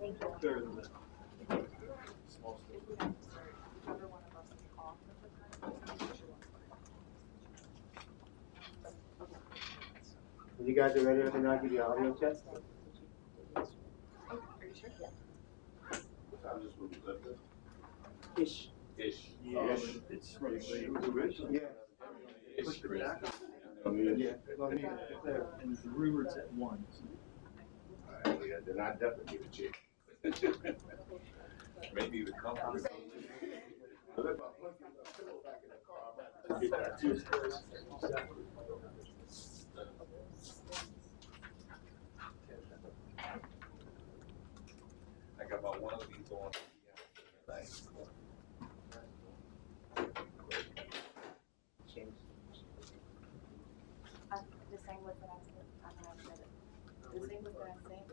Better than that. Small state. When you guys are ready, let me know. I'll give you an audio check. Ish. Ish. Yeah. It's rich. Yeah. Push it back. Yeah. Well, I mean, and the rumored's at 1. Then I definitely need a chick. Maybe the company. I got about one of these on. The same with what I said. I mean, I said it. The same with what I said.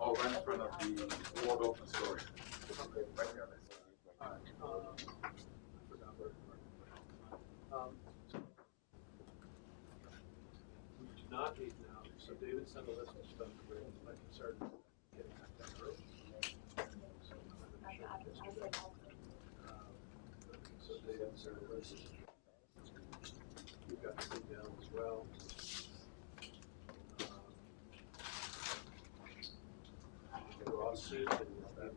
Oh, right in front of the World Open Story. Right there. We do not need now, so David sent a list of stuff for my concern getting that early. So David sent a list. We've got the thing down as well. The lawsuit and that.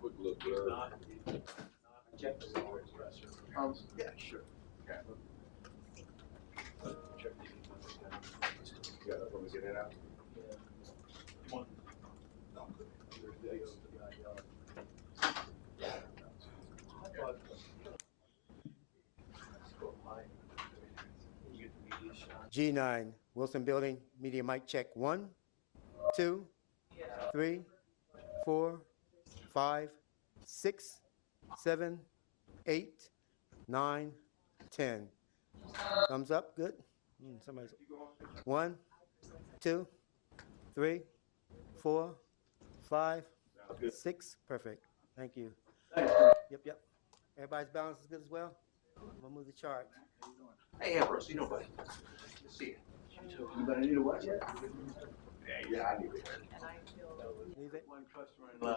Quick look. Check the dresser. Yeah, sure. Okay. Check the Yeah, let me get it out. one. G9, Wilson Building, media mic check 1, 2, 3, 4, 5, 6, 7, 8, 9, 10. Thumbs up, good. Somebody's 1, 2, 3, 4, 5, 6. Perfect. Thank you. Yep. Everybody's balance is good as well? I'm gonna move the chart. Hey, Ambrose, you know, buddy. See you. You better need a watch yet? Yeah, I need it. Leave it. One customer in line.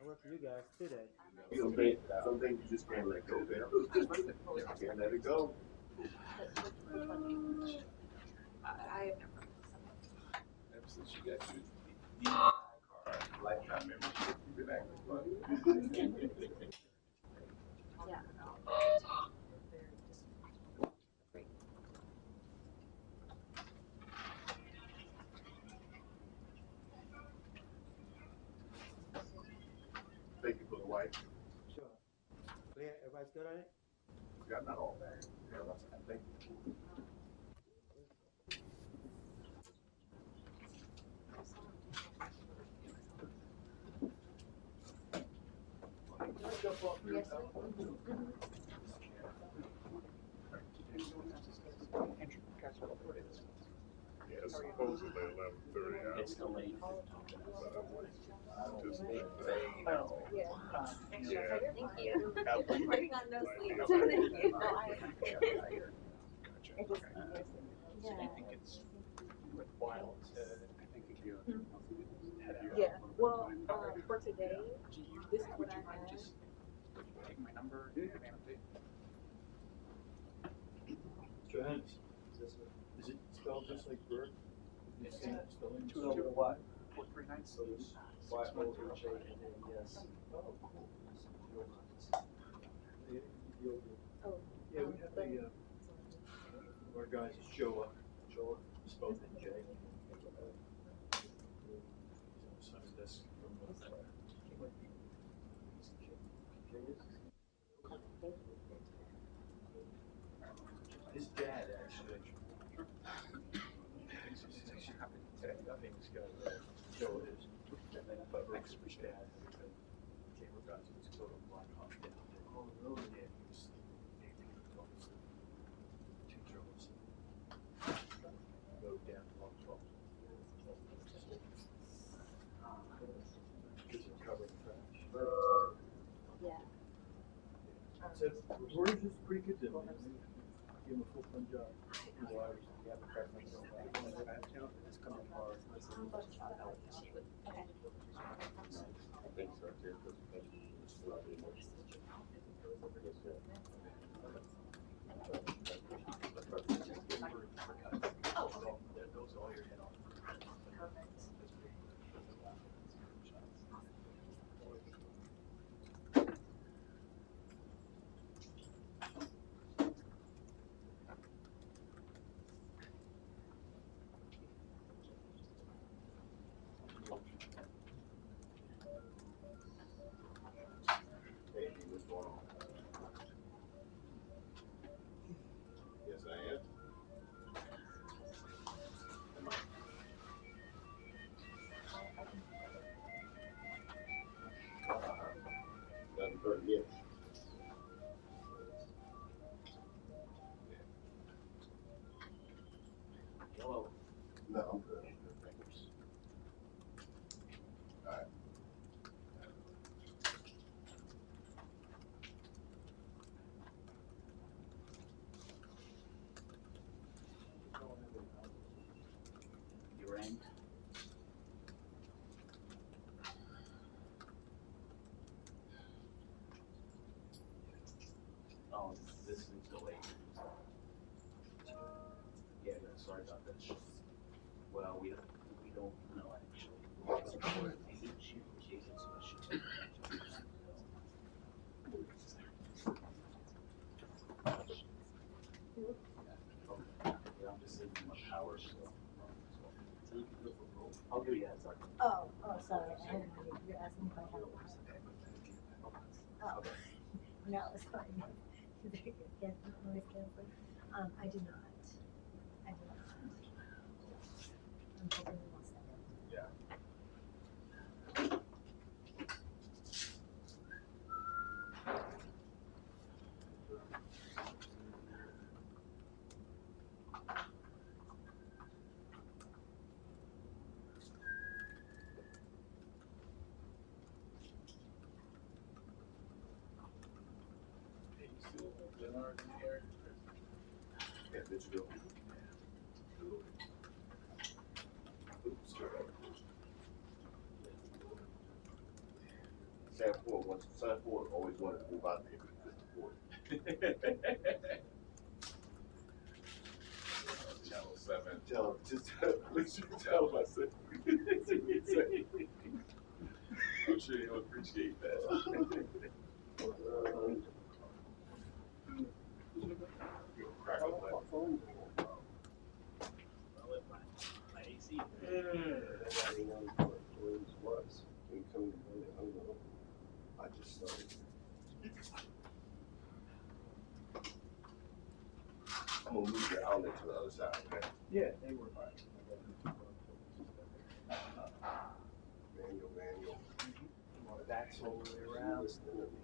I work for you guys today. Some things you just can't let go, man. Just leave it. You can't let it go. I Ever since you got your lifetime membership, you've been acting funny. yeah. Thank you for the wife. Sure. Clear? Everybody's good on it? Yeah, not all bad. Yeah, thank you. Yeah, supposedly 11:30. It's delayed. Just Yeah. yeah. Thank you. I'm working on no sleep. Like, So thank you. So do you think it's worthwhile to, I think if you head out? Yeah. Well, for today, this is what I mind had. just take my number and have an update? Johannes, is it spelled just like bird? It's Same spelling? 2 what? 439. So it's Y-O-H-A-N-N-E-S. Oh, cool. Oh. Yeah, we have our guys is Joa, spelled in J. He's on the sun's desk from his dad actually. I think this guy Joa is, and then but Expert's dad came about to his total Black Hawk down there. Oh, really? Yeah, he was named two Joes. Go down to Long 12. Because they're covering trash. Yeah. said, where's this pre-kid then? Give him a full-time job. Well, I was, you have a preference on that. It's coming far. Okay. I think so too, because it's still out there. Those all your head on. Perfect. Hey, what's going on? Yes, I am. Am I? 11:30, yeah. Hello. No, I'm good. I'm good. Thanks. All right. You rang? Oh, this is delayed. Yeah, sorry about that. Well, we don't know actually. Yeah, I'm just saving my power, so. I'll give you a heads up. Oh, sorry. I hadn't heard you. You're asking if I have one. Oh, no, sorry. Yes, noise canceling. I do not. I do not. I'm hoping we won't send it. Yeah. Yeah, did you go? Oops, sorry. Sanford always wanted to move out there because it's Ford. Channel 7. Tell him, please tell him I said. I'm sure he'll appreciate that. Crack up that. I just started. I'm gonna move your outlet to the other side, okay? Yeah, they were fine. Manual. Backs all the way around. Listening to me.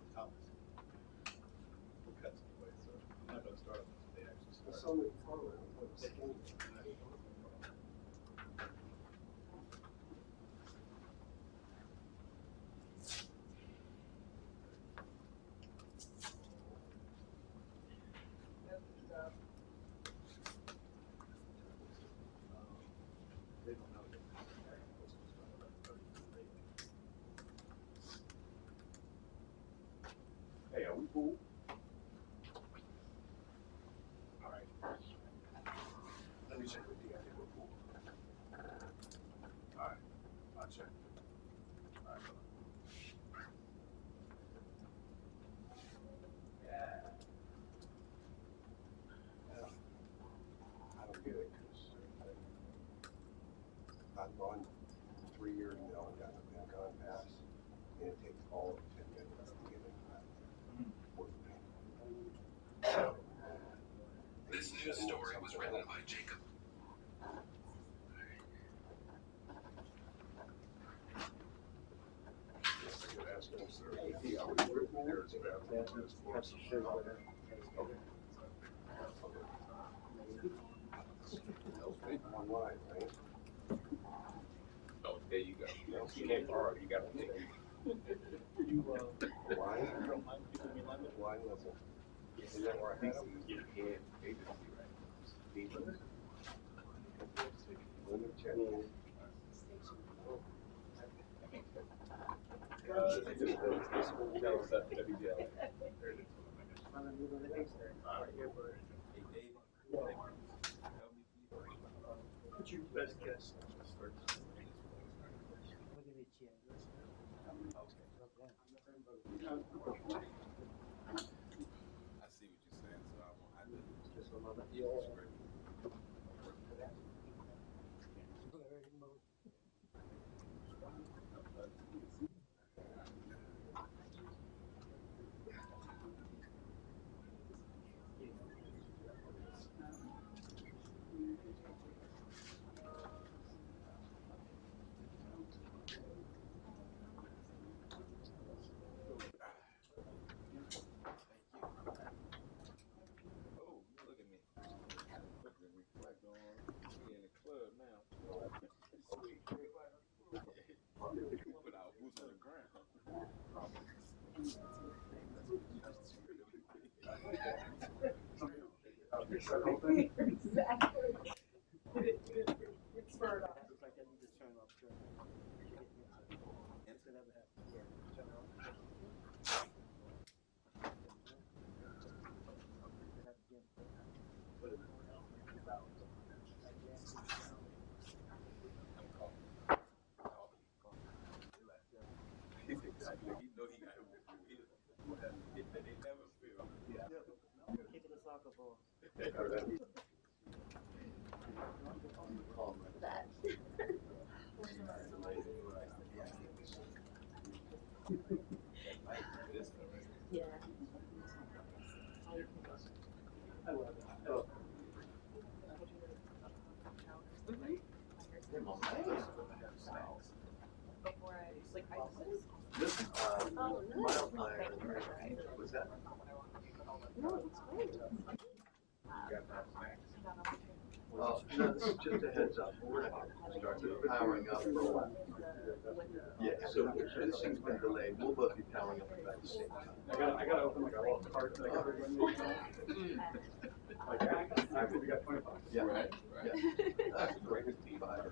We'll cut some away, so I'm not gonna start until they actually That's start. so much fun. They don't know yet. Hey, are we cool? All right. Let me check with you. I think we're cool. All right. I'll check. All right. I don't get it because I've gone 3 years now and got nothing gone past, and it takes all of 10 minutes to get in that. This news story was written by Jacob. Yes, I could ask him, sir. He always wrote me there, it's about this for us. Okay. Online, right? Oh, there you go. No, You can't borrow, you gotta pay. You, Wine? you don't mind giving me lemon? Wine level. that where I had them? Yeah, agency, right? People. Let me check. What's your best guess? I see what you're saying, so I won't have to. Just a moment. Oh, look at me. Look at me reflect on. We in the club now. Sweet. Put our boots on the ground. Exactly. It's spurred on. Looks like that needs to turn off. He's exactly. He know he got it. They never feel. Kicking the soccer ball. That. Yeah. I love it. This is, Oh, no. mild tire, what's that? No, it's great. Oh, no, this is just a heads up, we're not gonna start powering up for a while. Yeah, so finishing's been delayed, we'll both be powering up about the same time. I gotta open like a little cart that I gotta run these. Like, after we got 25. Yeah. Right. Yeah. That's the greatest provider.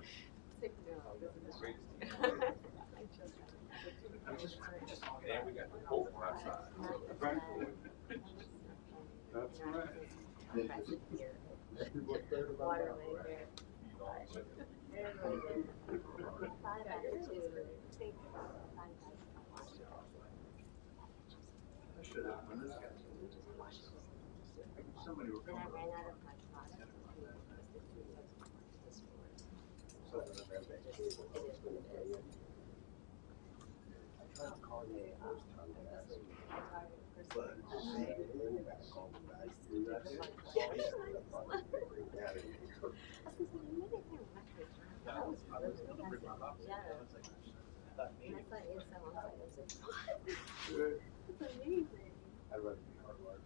And we got the boat outside. That's right. Waterway there. I should have, when this guy's. Somebody were Then I coming. ran out of my product. It's amazing. I'd rather be hard work.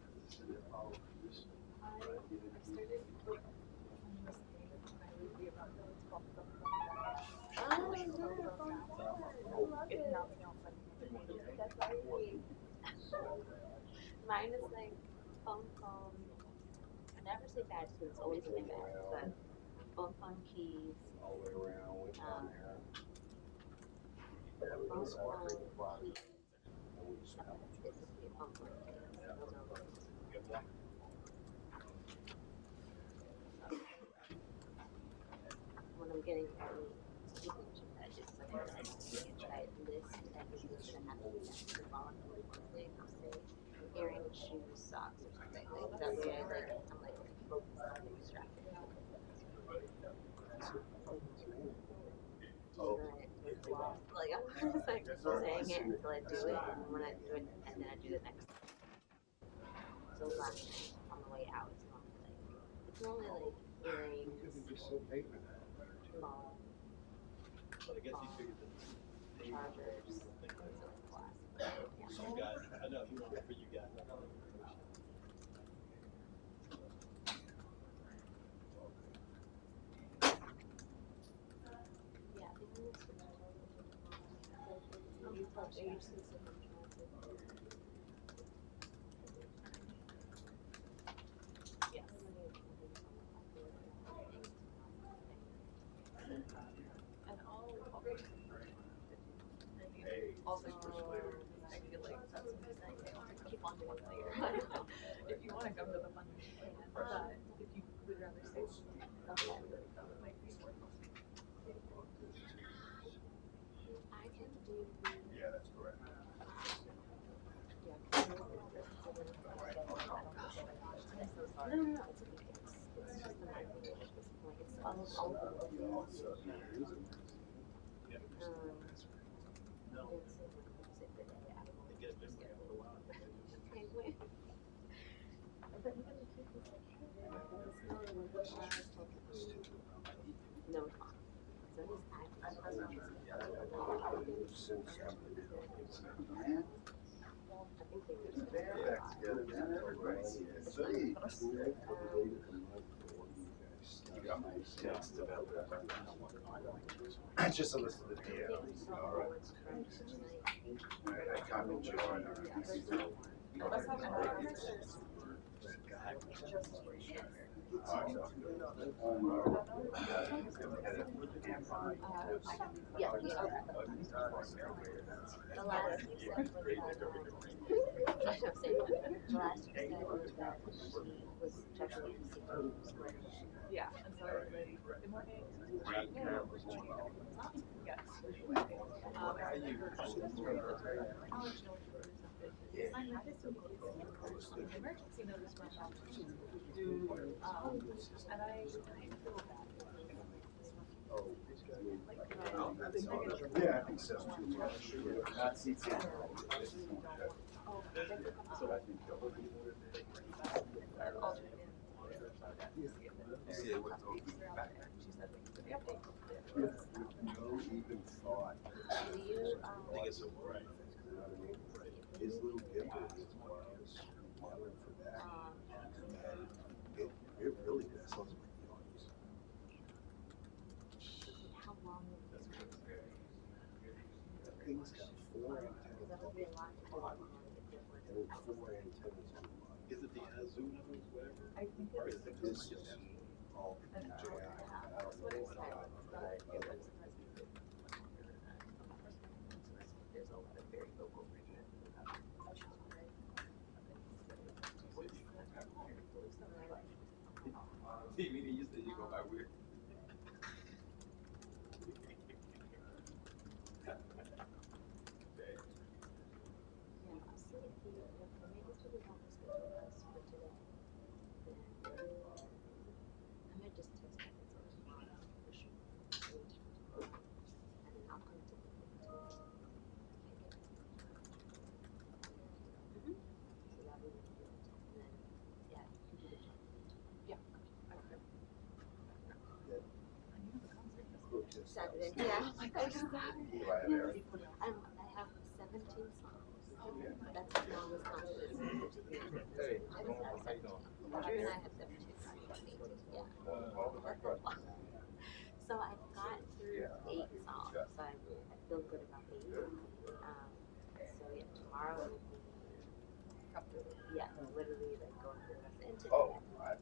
Mine is like phone call. I never say badge because it's always my bad, but phone call keys. All the way around, went down there. Phone call keys. And we just went out. It's a phone call keys. Those are those. When I'm getting any signature badges, like I try to list everything that has to be done to volunteer monthly. I'll say earrings, shoes, socks, or something. Like that way, I'm like focused on the distracted. Like I'm just like saying it until I do it, and when I do it, and then I do the next. So last night on the way out, it's normally like earrings, phone, But I guess you figured that chargers, glasses. you guys, I know you want it for you guys. I know the information. Yeah, I think it's age specific. fun one later. If you wanna come to the fun, you can, but if you would rather stay, that might be more. I can do. Yeah, that's correct. Yeah, because I was gonna consider. I'm so sorry. No, it's okay. It's just the marketing at this point. It's all the But even the kids is like, hey, the snow and the showers for no, it's not. So he's I think they were Back together, man. Right. It's just a list of the DL. All right. I commented you on yeah, the last you said was that, the last you said was that she was checking in to see who was going. Yeah, and so I was like, good morning. Yes. I'll let you know if you do something. I'm not just in case an emergency notice went out. And I feel bad. Yeah, I think so. Not CT. So I think No even thought. His little dimple is yelling for that. And it really messes with the arms. How long is this? The thing's got 4 antennas. That'll be a lot to do. And it's 4 antennas on the bottom. Is it the Zoo numbers, whatever? I think Or it's is it This just is all an DJI. hour and a half. I don't That's what know it what said. I'm But it was surprising that there's a lot of very vocal region. You said you go by weird. Saturday, yeah. Do I have Eric? I have 17 songs. That's as long as concert is. Hey, I just have 17. And I have 17 songs. Yeah. That's a lot. So I've got through 8 songs. So I feel good about 8. So yeah, tomorrow will be, literally like going through the rest. And today, Oh, I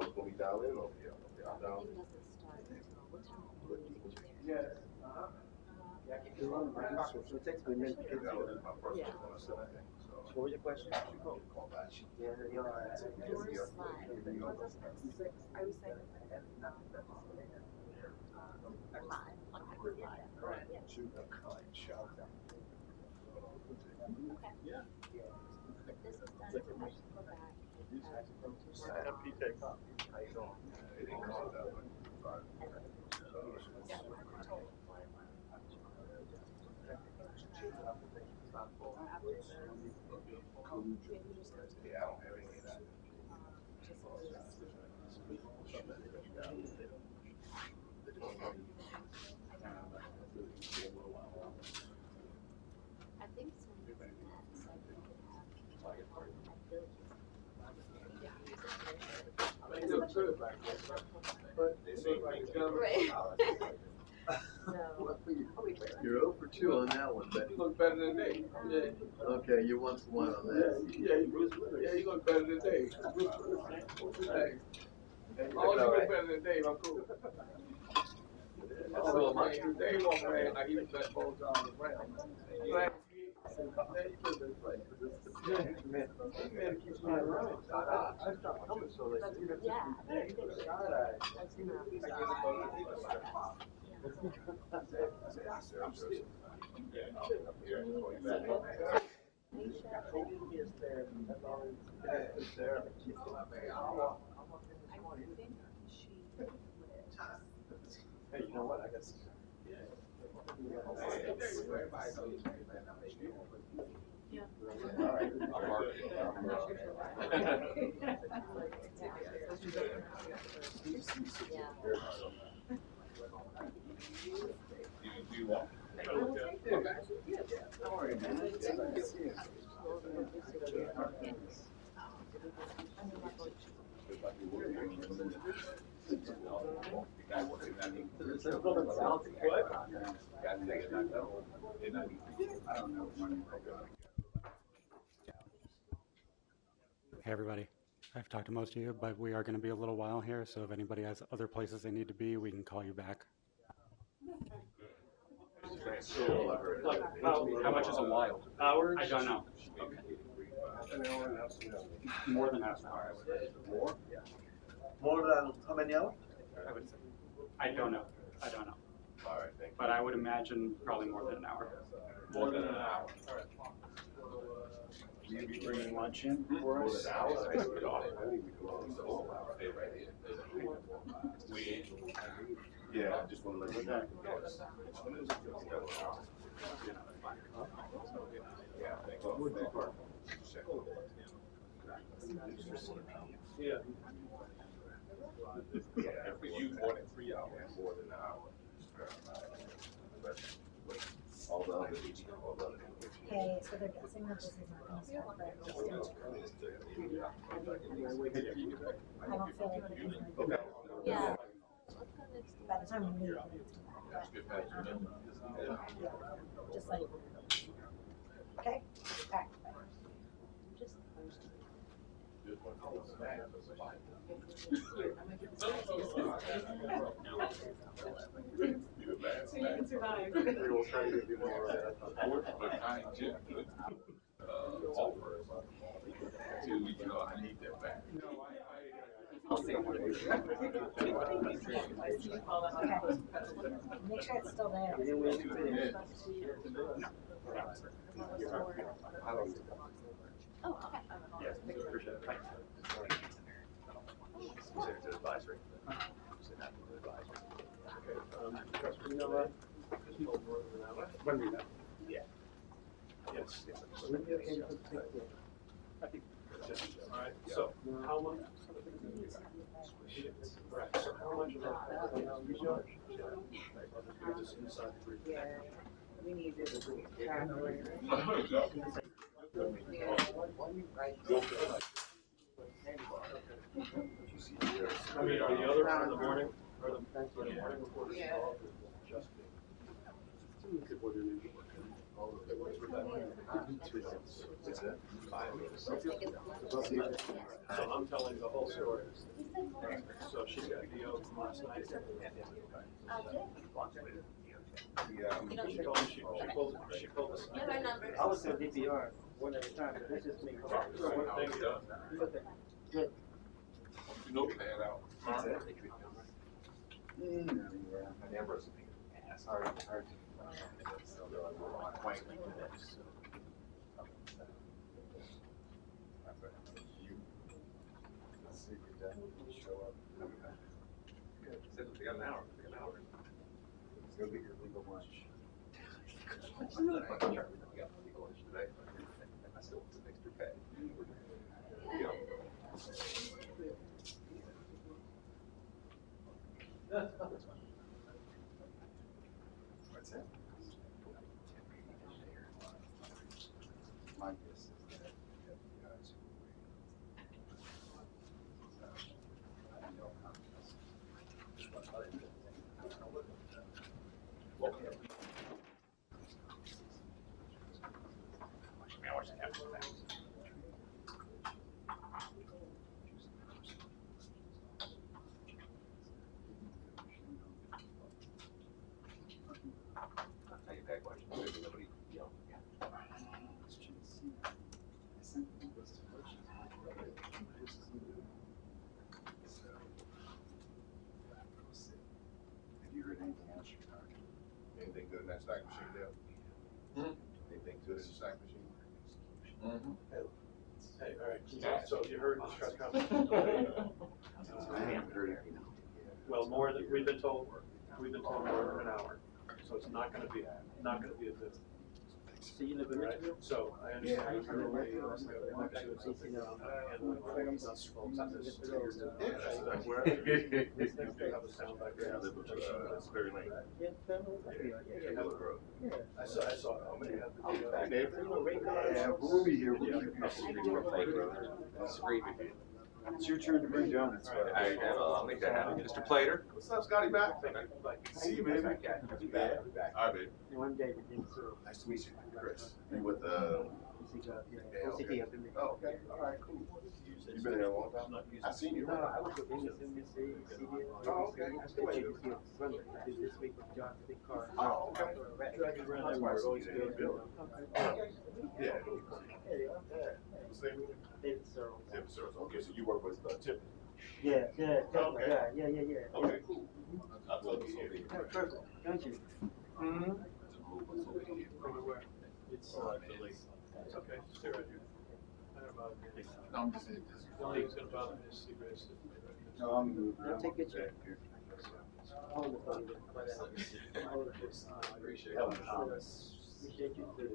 was going to be down in over here. the thing doesn't start until what time are you leaving there? Yes. So it takes me a minute to get to it. My first one on Sunday. What was your question? Call that. Yeah, you're all right. Doors slide. I was saying, Or 5. Yeah. Shoot a kind shot. Yeah. If this is done, I should go back and PJ Copy. How you doing? It didn't call that one. Yeah, I don't have any of that. I think some of that said we could have, I feel They look good back there, but they look like it's gonna Right. You're 0 for 2 on that one, but You look better than they. Yeah. okay, you want some one on that. Yeah, you look better than Dave. Hey, as long as you look better than Dave, I'm cool. So am I. Dave walked around like he was that whole time around. Man, keeps me around. I stopped coming so late. Yeah. Hey, you know what? I got some. Do you want? Hey everybody, I've talked to most of you, but we are going to be a little while here, so if anybody has other places they need to be, we can call you back. So, like, how much is a while? Hours? I don't know. More than half an hour. More? More than how many hours? I don't know. I don't know. All right, thank you. But I would imagine probably more than an hour. More than an hour. All right. Will you be bringing lunch in for us? Yeah, I just want to let you know. Yeah. For you, more than 3 hours. More than an hour. All the other. Okay, so they're guessing that this is not gonna start for at least until. I don't feel like we can really. Yeah. By the time we leave, it's just like. Okay, back. So you can survive. We will try to do more of that. Offer to, I need that back. I'll see. Okay, make sure it's still there. Oh, okay. Yes, appreciate it. Executive advisory. You know what? When we met. Yeah. Yes. I think, all right, so how much? Right, so how much of that you charge? Just inside the group. We need this. I mean, are the others in the morning, or the morning before this call, just me? So I'm telling the whole story. So she's got DO from last night. She told me she pulled us. I was still DPR one at a time, but that's just me. Thank you. Good. You know, we had out. It's gonna be your legal lunch. I'm really fucking sure we got legal lunch today. I still want some extra pay. Yeah. What's that? My guess is that you guys will I know how haven't heard it. Well, more than, we've been told more than an hour, so it's not gonna be a Zoom. So you live in Right, Richmond? so I understand. Yeah. I saw how many had the. Yeah, we'll be here. It's your turn to bring donuts. I'll make that happen. Mr. Plater? What's up, Scotty? Back? See you, baby. Be back. All right, baby. One day we did so. Nice to meet you, Chris. You with OCT up in there. Oh, okay. All right, cool. You been here a long time? I've seen you. No, I was with MSNBC, CBS. Oh, okay. I still wait to see what's running. I did this week with John Big Car. Oh, okay. Driving around there, we're always good. Yeah. What's the name of it? David Searles. David Searles. Okay, so you work with Tiffany. Yeah, yeah, that's my Okay. guy. Yeah. Okay, cool. I'd love to hear you. Yeah, perfect, don't you? From where? It's okay, stay right here. I don't bother me. No, I'm just saying. The only thing's gonna bother me is cigarettes. No, I'm moving. I'll take a check. Hold the phone. Hold the phone. Appreciate it. Appreciate you too.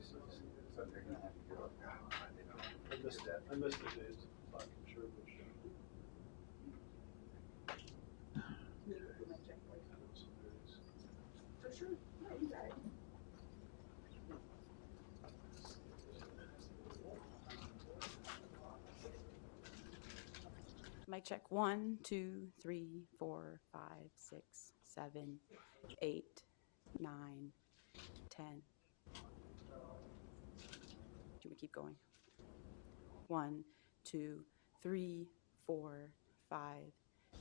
I missed that. I missed the days of fucking Sherwood show. For sure. No, you got it. Mic check. 1, 2, 3, 4, 5, 6, 7, 8, 9, 10. Should we keep going? 1, 2, 3, 4, 5,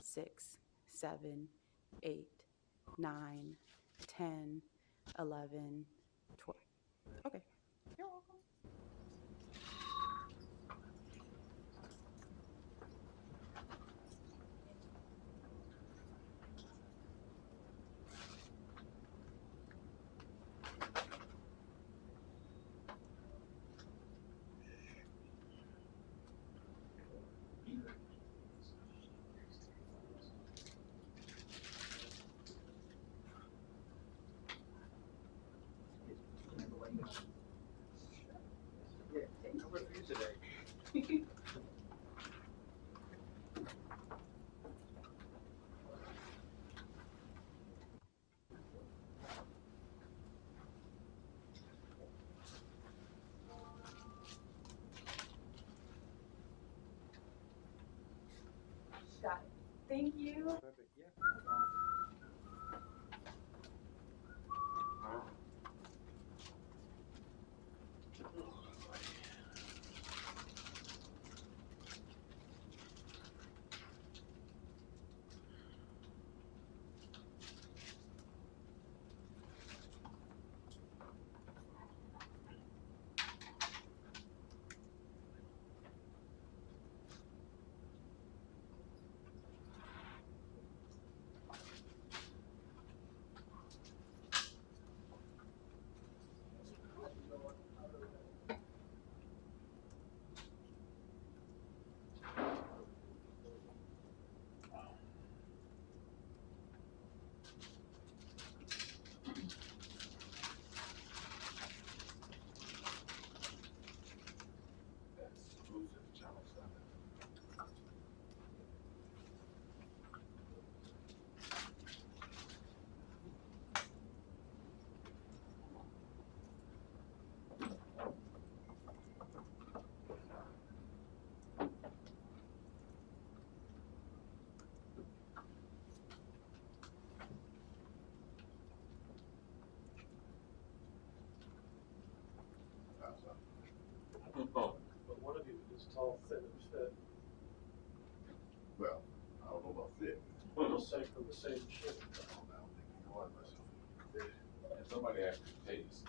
6, 7, 8, 9, 10, 11, 12. Okay. You're welcome. Got it. Thank you. Perfect, yeah. But one of you is tall, thin, and fit. Well, I don't know about fit. We'll say from the same shit. I don't think you know what myself. And somebody actually tastes.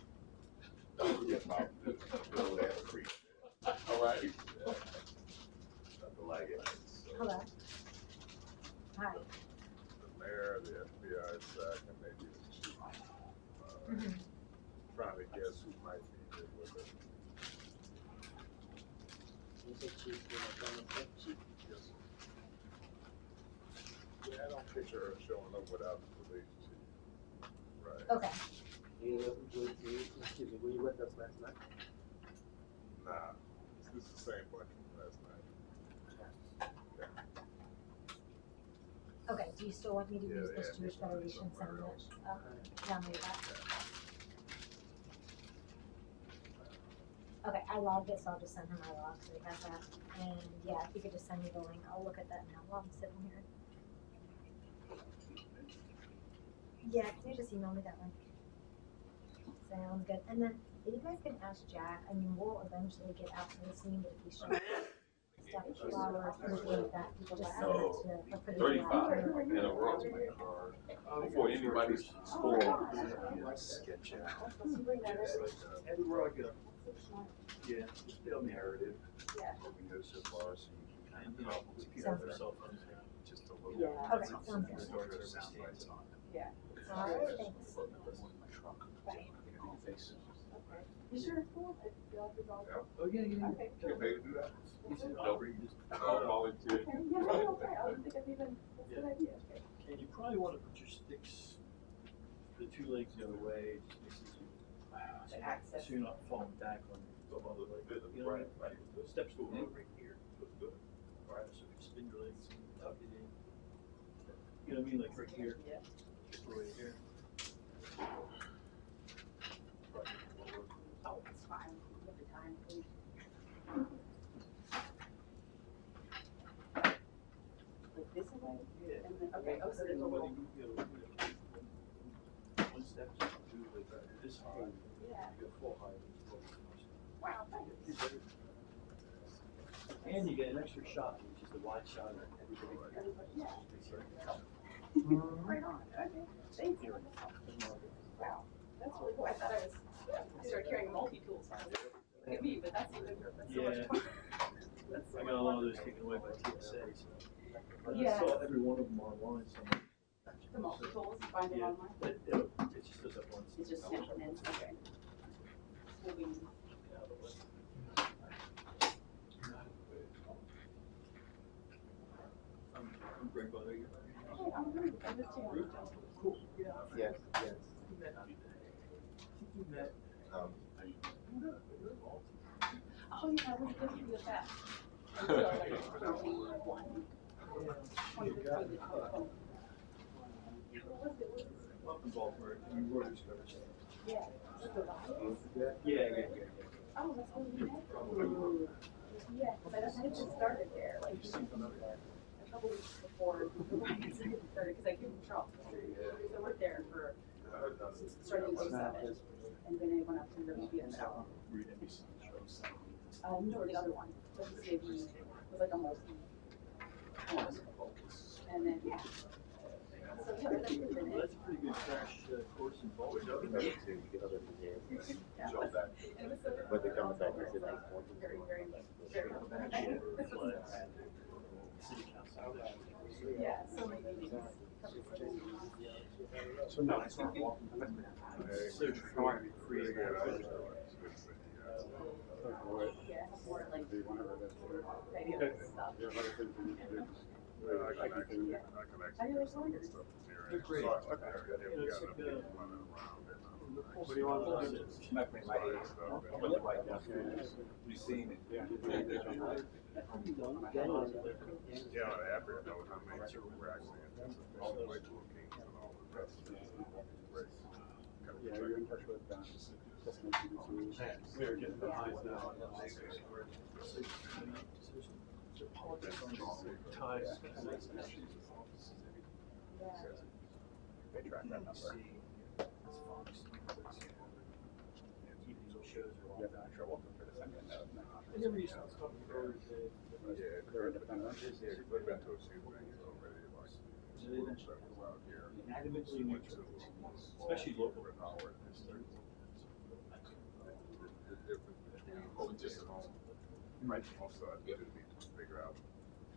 Don't forget about the old ass creek. All right. Nothing like it. Hello. Hi. The mayor, the FBI sack, and maybe the chief. Trying to guess who might be here with us. You said chief, you know, Donald Trump, chief. Yes, sir. her showing up without the police chief. Right. Okay. Excuse me, were you with us last night? Nah, this is the same bunch from last night. Okay, do you still want me to Yeah, use this yeah, Jewish yeah, Federation somewhere sentiment? else. Tell me that. Okay, I logged it, so I'll just send him my log, so he has that. And yeah, if you could just send me the link, I'll look at that now while I'm sitting here. Yeah, can you just email me that link? Sounds good. And then if you guys can ask Jack, I mean, we'll eventually get out to the scene, but if you should stuff flowers, things like that, you can just send it to a pretty 35 in a row. Before anybody's scored. Sketch out. Everywhere I go. Yeah, just feel narrative. What we know so far, so you can kind of probably Keep your cell phones around. just a little. Yeah. Okay, sounds good. Start to sound bites on. Yeah. All right, thanks. Right. You sure it's cool? I feel like it's all. Oh, yeah, yeah. Okay. You pay to do that? He said, I'll read this. No volunteer. Okay, yeah, no, okay, I don't think I've even, that's a good idea, okay. And you probably want to put your sticks, the two legs the other way, just makes it The access. so you're not falling back on the other leg. You know what I mean? The steps go in right here. Right, so if you spin your legs and tuck it in. You know what I mean, like right here. Yeah. Just right here. Oh, it's fine, give the time, please. Like this way? Yeah. And then, okay, oh, so there's a little, One step, do like this high. yeah, You go full height. wow, thanks. And you get an extra shot, which is the wide shot of everybody. Yeah. Right on, okay, thank you. Wow, that's really cool, I thought I started carrying multi-tools, so I was like, look at me, but that's even, that's so much Yeah. fun. That's so I much got a lot of fun. those taken away by TSA, so. I Yeah. saw every one of them online somewhere. The multi-tools, you find them Yeah, online? it just does that once. It's just snap them in, okay. We'll be, I'm Greg Butter. hey, I'm Ruth, I missed you. Cool, yeah. Yes, yes. We met. I think we met. Oh, yeah, we did do that. Until like 21. 2015 to 2020. Up in Baltimore, we were discovered. Yeah. Yeah. Oh, that's what we met? Yeah, because I just started there, like, a couple weeks before the riots started, because I came from Charleston. So I worked there for, starting in 07, and then I went up to WDCA-TV. No, the other one, WDCA-TV was like a multi. And then, yeah. So, yeah, that's Well, that's a pretty good crash course in Baltimore. To get other than here. Yeah. Jump back. And it was so But they come back and sit like, down. very, very, very. Yeah, so many meetings. So now it's not walking. So trying to create Yeah, more like Do whenever it is. radio stuff. You have other things you need to do. I can actually I always wondered. stuff from here. They're great. So I think we got enough people running around and What do you want to do? You seen it? yeah, Africa knows how many people were actually anticipating, like Little Kings and all of that. Yeah, you're in touch with We're getting the highs now. Ties. They track that number. I never used to talk about it. Yeah, they're independent. yeah, we've been to a few things already, like, that was out here. Adamantly Went neutral, to, especially local. Howard. The difference between just home, right, also, I do need to figure out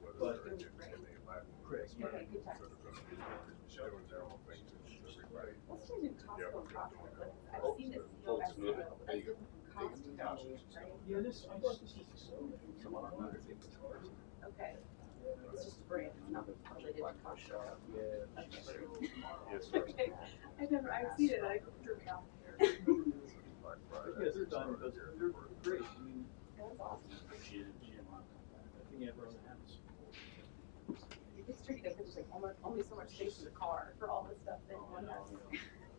whether they're in a Latin Correct. American instead of just doing their own thing to everybody. What's changing Costco and Costco? Like, I've seen this CEO as well, but that's different from Costco, right? Yeah, this is Okay. It's just a brand, it's not related to shot. Yeah. Yes, sir. Okay. I've seen it, I couldn't figure it out. Yes, it's done, because they're great, I mean, That's awesome. I think you have her own house. It gets tricky though, because there's like only so much space in the car for all this stuff that one has.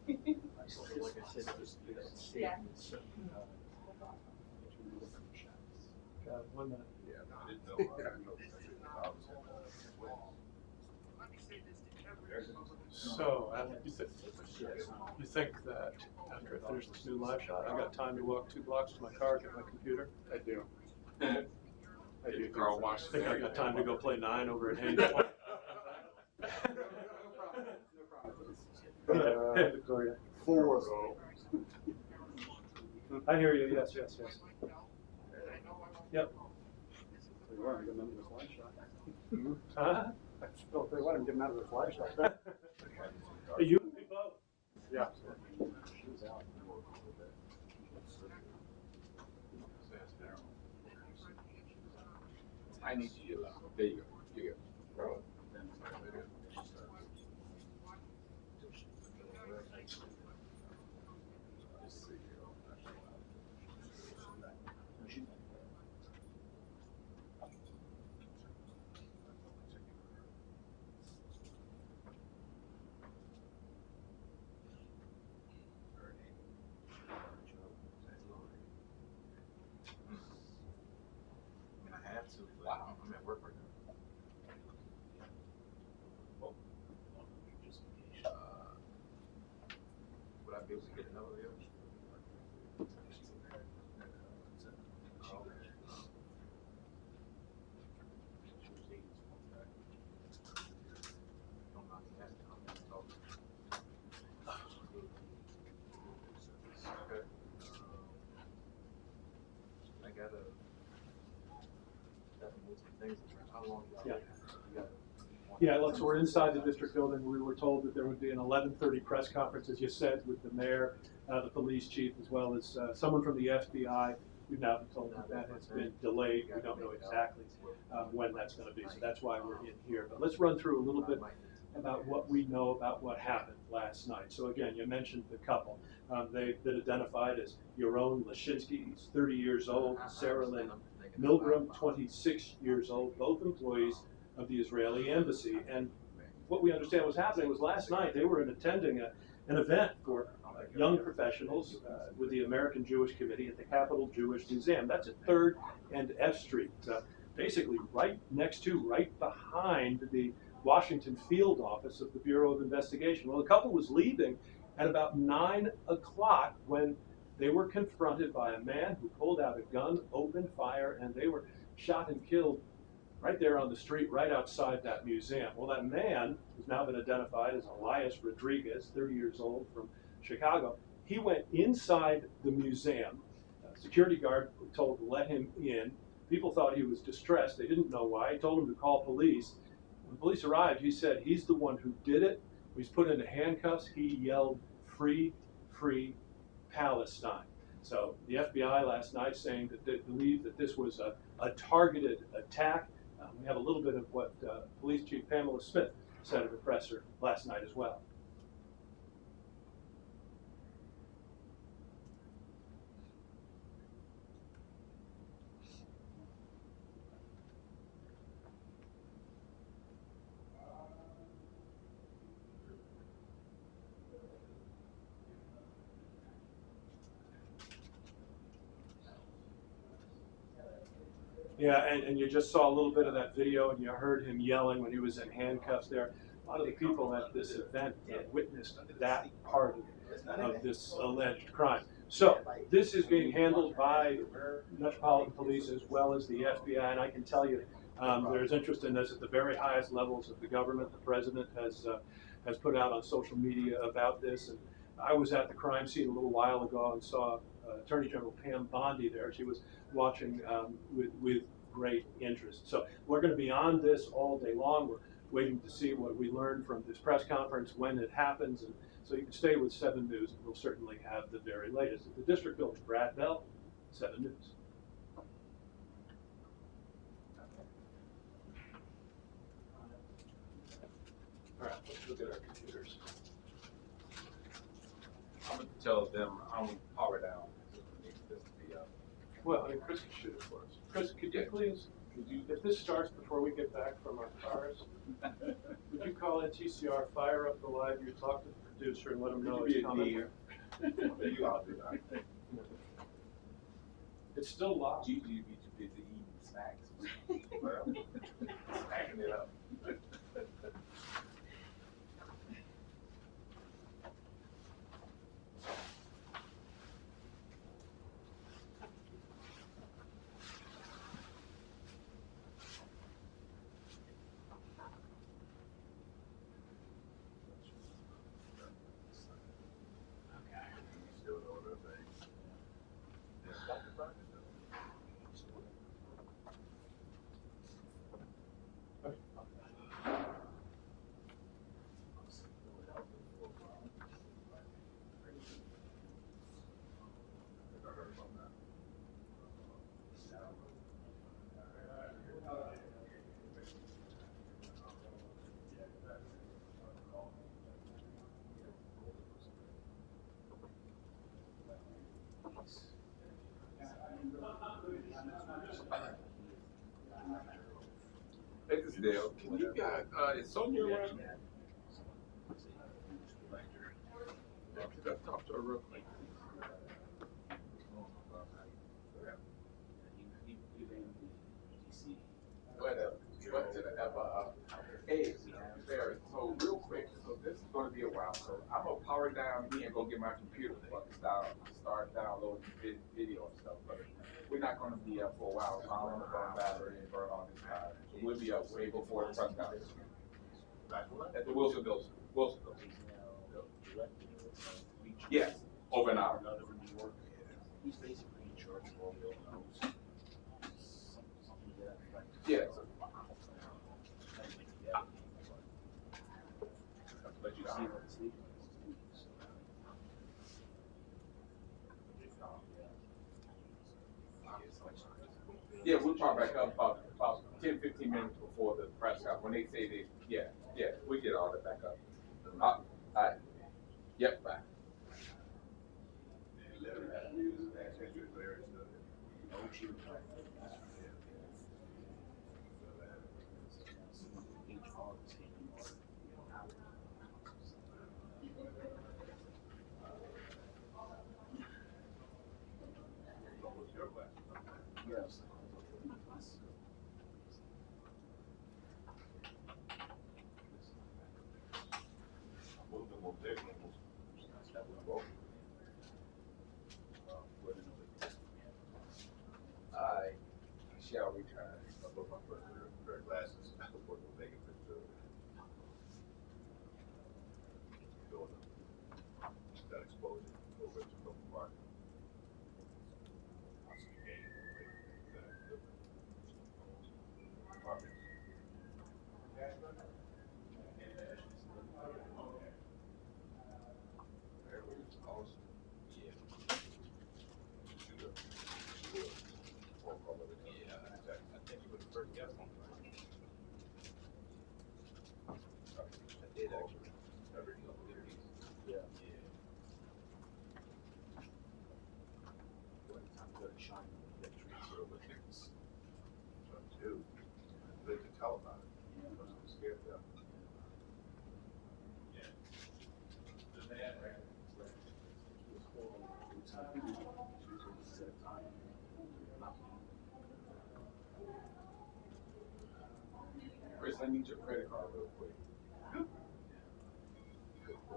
Like I said, just, Yeah. Got 1 minute. Yeah, no, I didn't know. I know that I was in So, you think that after I finish this new live shot, I got time to walk 2 blocks to my car, get my computer? I do. I do. Carl watched. Think I got time to go play 9 over at Haynes Point? Hey, Victoria. 4. I hear you, yes. Yep. You weren't getting into this live shot. Huh? I still tell you what, I'm getting out of this live shot. Hey, you and me both. Yeah. She was out. I need you. There you go. You go. I have to, but I'm at work right now. Would I be able to get another deal? I gotta move some things around. How long do Yeah. you got? Yeah, look, so we're inside the district building. We were told that there would be an 11:30 press conference, as you said, with the mayor, the police chief, as well as someone from the FBI. We've now been told that that has been delayed. We don't know exactly when that's going to be, so that's why we're in here. But let's run through a little bit about what we know about what happened last night. So again, you mentioned the couple. They've been identified as Yaron Lashinsky, he's 30 years old, Sarah Lynn Milgram, 26 years old, both employees of the Israeli embassy. And what we understand was happening was last night they were attending an event for young professionals with the American Jewish Committee at the Capitol Jewish Museum. That's at 3rd and F Street, basically right next to, right behind the Washington field office of the Bureau of Investigation. Well, the couple was leaving at about 9 o'clock when they were confronted by a man who pulled out a gun, opened fire, and they were shot and killed right there on the street, right outside that museum. Well, that man, who's now been identified as Elias Rodriguez, 30 years old, from Chicago, he went inside the museum. A security guard was told to let him in. People thought he was distressed. They didn't know why. He told them to call police. When police arrived, he said he's the one who did it. He was put into handcuffs. He yelled, "Free, free Palestine." So the FBI last night saying that they believe that this was a targeted attack. We have a little bit of what Police Chief Pamela Smith said at the presser last night as well. Yeah, and you just saw a little bit of that video, and you heard him yelling when he was in handcuffs there. A lot of the people at this event witnessed that part of this alleged crime. So this is being handled by Metropolitan Police as well as the FBI, and I can tell you there's interest in this at the very highest levels of the government. The president has put out on social media about this, and I was at the crime scene a little while ago and saw Attorney General Pam Bondi there. She was watching with great interest. So we're going to be on this all day long. We're waiting to see what we learn from this press conference, when it happens, and so you can stay with 7 News, and we'll certainly have the very latest. At the district building, Brad Bell, 7 News. tell them I'm power down. Well, I mean, Chris can shoot it for us. Chris, could you please, if this starts before we get back from our cars, would you call in TCR, fire up the live, you talk to the producer and let him know it's coming? It's still live. Usually be too busy eating snacks. Well, snacking it up. Bethesda, can you guys, is Sonia around? Let's talk to her real quick. Hey, Barry, so real quick, so this is gonna be a while, so I'm gonna power down here and go get my computer plugged start downloading video and stuff, but we're not gonna be up for a while, so I don't wanna burn battery and burn all this time. So we'll be up way before the press conference. At the Wilson Building. Yes, over an hour. He's basically in charge of all the old house. Something to that effect. Yes. But you see what sleep. Yeah, we'll talk back up about 10, 15 minutes before the press conference. When they say they, we get all that back up. All right. Yep, bye. Yes. I shall return. Chris, I need your credit card real quick.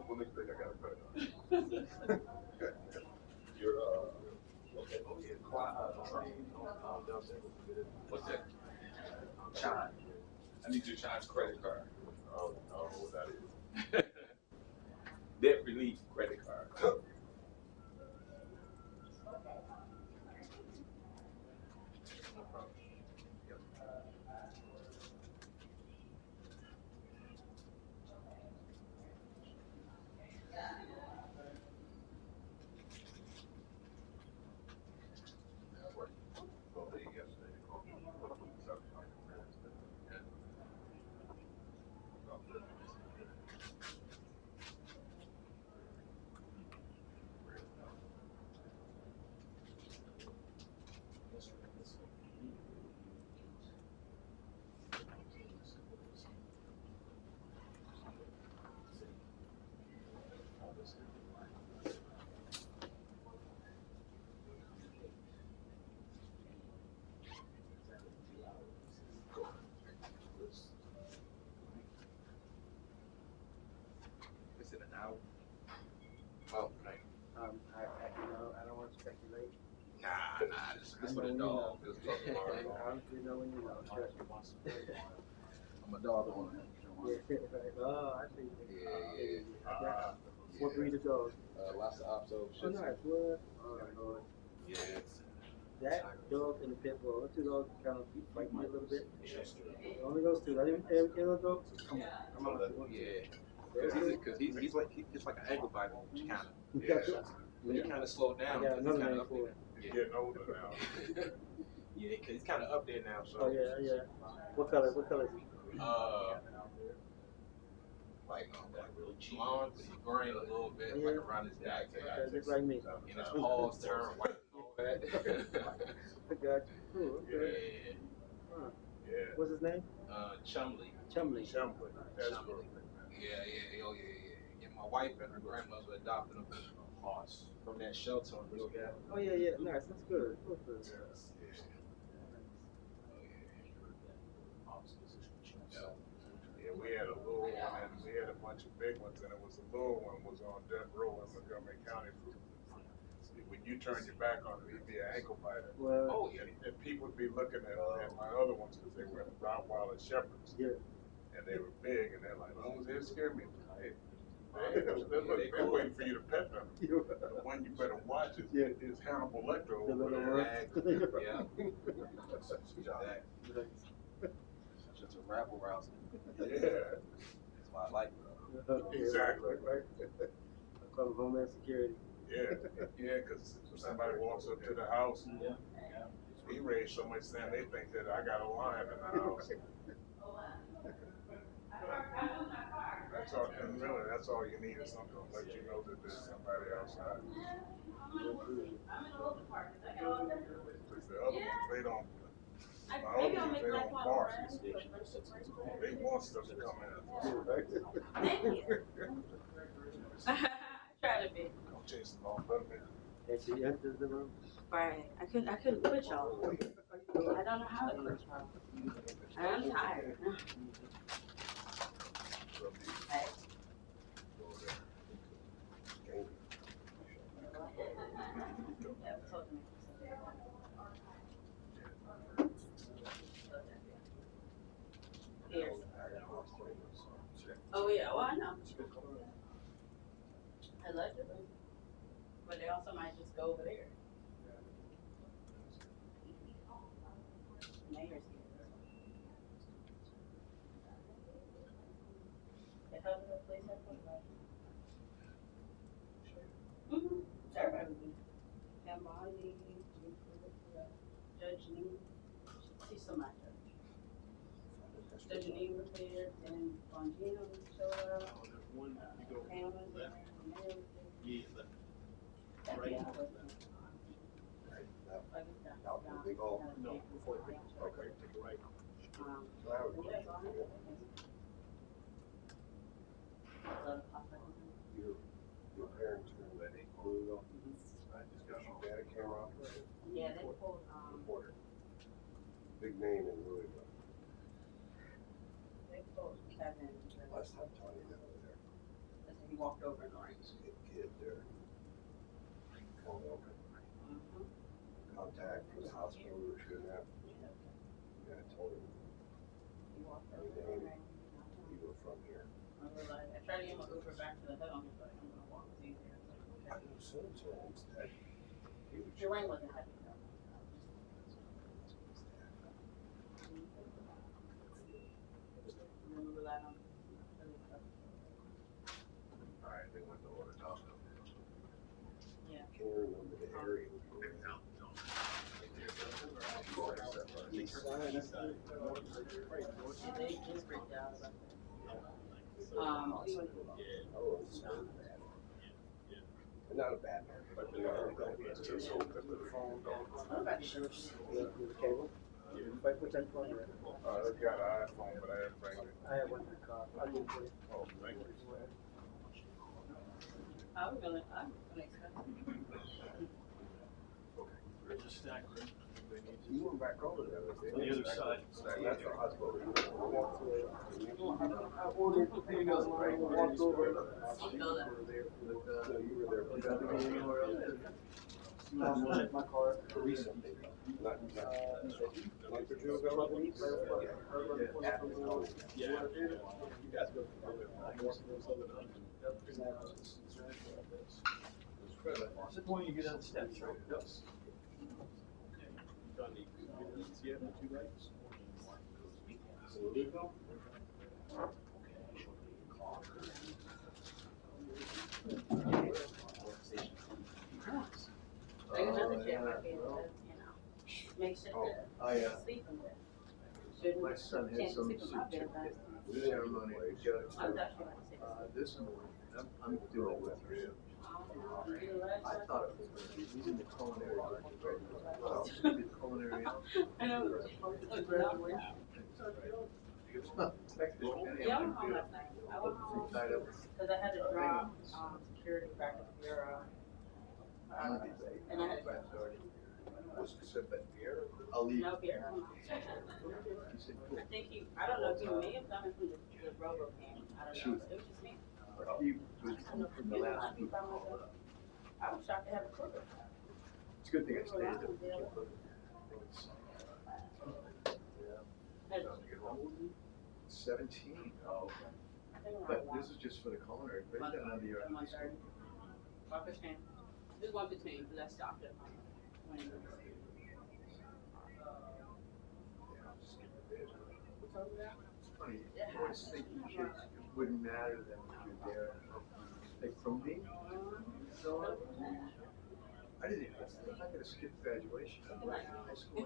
What makes you think I got a credit card? Your, What's that? Chime. I need your Chime's credit card. I don't know what that is. Debt relief credit card. This for the dog. This for the dog. Honestly, know when you know. Trust me. I'm a dog owner. Oh, I see. Yeah. What breed of dog? Lots of ops over Oh, nice. What? Oh, Lord. Yeah. That dog and the pit bull, those two dogs kind of fight me a little bit. Only those two. Not even the other dog. Come on. Come on. Yeah. Because he's just like an ankle biter, kind of. Yeah. But he kind of slowed I down. got He's another kind name of up for there. it. He's getting older now. Yeah, because he's kind of up there now. So. Oh, yeah, yeah. What color? What color is he? Like blonde, but he's graying a little bit, Yeah. like around his neck. Just like me. And his paws turn white and all that. I got you. Cool. Okay. Yeah. Huh. Yeah. What's his name? Chumley. Chumley. Chumley. Yeah. My wife and her grandmother adopted him from that shelter on Rio Gap. Oh, yeah, yeah. Nice. That's good. That's good. Yeah, we had a little one and we had a bunch of big ones, and it was the little one was on death row in Montgomery County. When you turn your back on him, he'd be an ankle biter. Well, and people would be looking at my other ones because they were Rottweiler Shepherds. Yeah. And they were big, and they're like, oh, they scare me. They're waiting for you to pet them. The one you better watch is Hannibal Lecter over there. Yeah. Just a rabble rouser. Yeah. That's why I like him. Exactly. Right. I call him Homeland Security. Yeah, because somebody walks up to the house, he raised so much sand, they think that I got a lion in the house. That's all, and really, that's all you need is something to let you know that there's somebody outside. Because the other ones, they don't, my other ones, they don't bark. They want stuff to come in. Try to be. Don't chase them off, let them in. And she enters the room. Right. I couldn't quit y'all. I don't know how to quit y'all. I'm tired. Hey. Here. Oh yeah, well I know. Allegedly. But they also might just go over there. Mayor's here. They have the police headquarters. Everybody would be. And Bonnie, Judge Nee. She's still my judge. Judge Nee was there, and Bongino showed up. Pam was there, Mayor was there. Right. Big hole. No, before the okay, take it right. Your parents were ready. Louisville. I just got your dad a camera operator. Yeah, they pulled, Reporter. Big name in Louisville. they pulled Kevin. Last time Tony and I were there. He walked over in the rain. Kid there. Called over. Contact for the hospital we were shooting at. Yeah, I told him. He walked over in the rain. You were from here. I realized, I tried to get my Uber back to the hood on him, but I'm gonna walk with you there. I knew so instead. The rain wasn't heavy though. And then we relied on. Alright, they went to order taco. Yeah. Can you remember the area? East side. They just freaked out about that. We went to. Oh, it's not bad. Not a bad man, but we are just hope that the phone don't. What about you? With the cable? Like, which type of phone do you have? I got an iPhone, but I didn't bring it. I have one in the car. I'll give it to you. Oh, thank you. I'm gonna expect. There's a stack room. You went back over there. On the other side. That's the hospital. I ordered, here you go, I walked over. I'll fill that. You were there. Anywhere else? My car recently. month or two ago. It's the point you get on the steps, right? Yes. Like another kid might be able to, make sure that sleep in bed. My son had some ceremony. This morning, I'm doing with him. I thought it was going to be, he's in the culinary art. Culinary art. I know. Graduation. Yeah, I went home last night. I went home because I had to drop security back at the bureau. And I had to. I'll leave. No beer. I think I don't know if he may have done it through the robo game. I don't know. It was just me. He was from the last week. I was shocked to have a clue. It's a good thing I stayed there. 17. But this is just for the culinary. But it's got another year. This one between, because I stopped it. It's funny, you always think kids, it wouldn't matter to them if you're there. Like for me, so I didn't, I'm not gonna skip graduation. I'm in high school.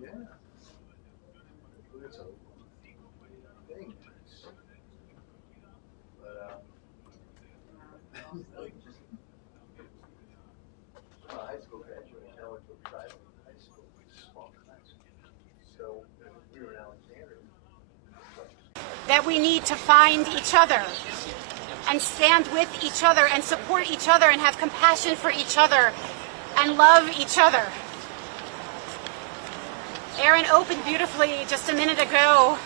Yeah. That's a thing. But high school graduation, I went to a private high school, small high school. So we were in Alexandria. That we need to find each other and stand with each other and support each other and have compassion for each other and love each other. Aaron opened beautifully just a minute ago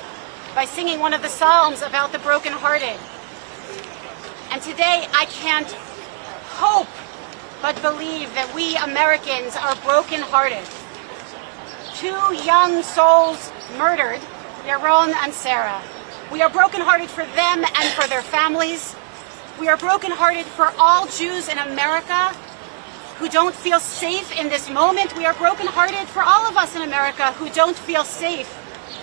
by singing one of the Psalms about the brokenhearted. And today I can't hope but believe that we Americans are brokenhearted. 2 young souls murdered, Yaron and Sarah. We are brokenhearted for them and for their families. We are brokenhearted for all Jews in America who don't feel safe in this moment. We are brokenhearted for all of us in America who don't feel safe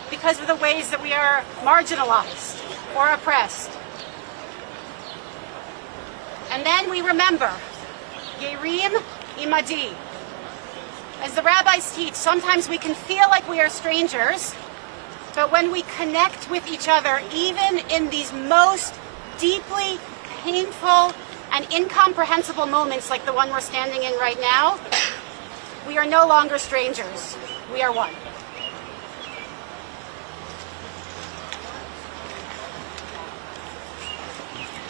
because of the ways that we are marginalized or oppressed. And then we remember, Yerim Imadi. As the rabbis teach, sometimes we can feel like we are strangers, but when we connect with each other, even in these most deeply painful and incomprehensible moments like the one we're standing in right now, we are no longer strangers. We are one.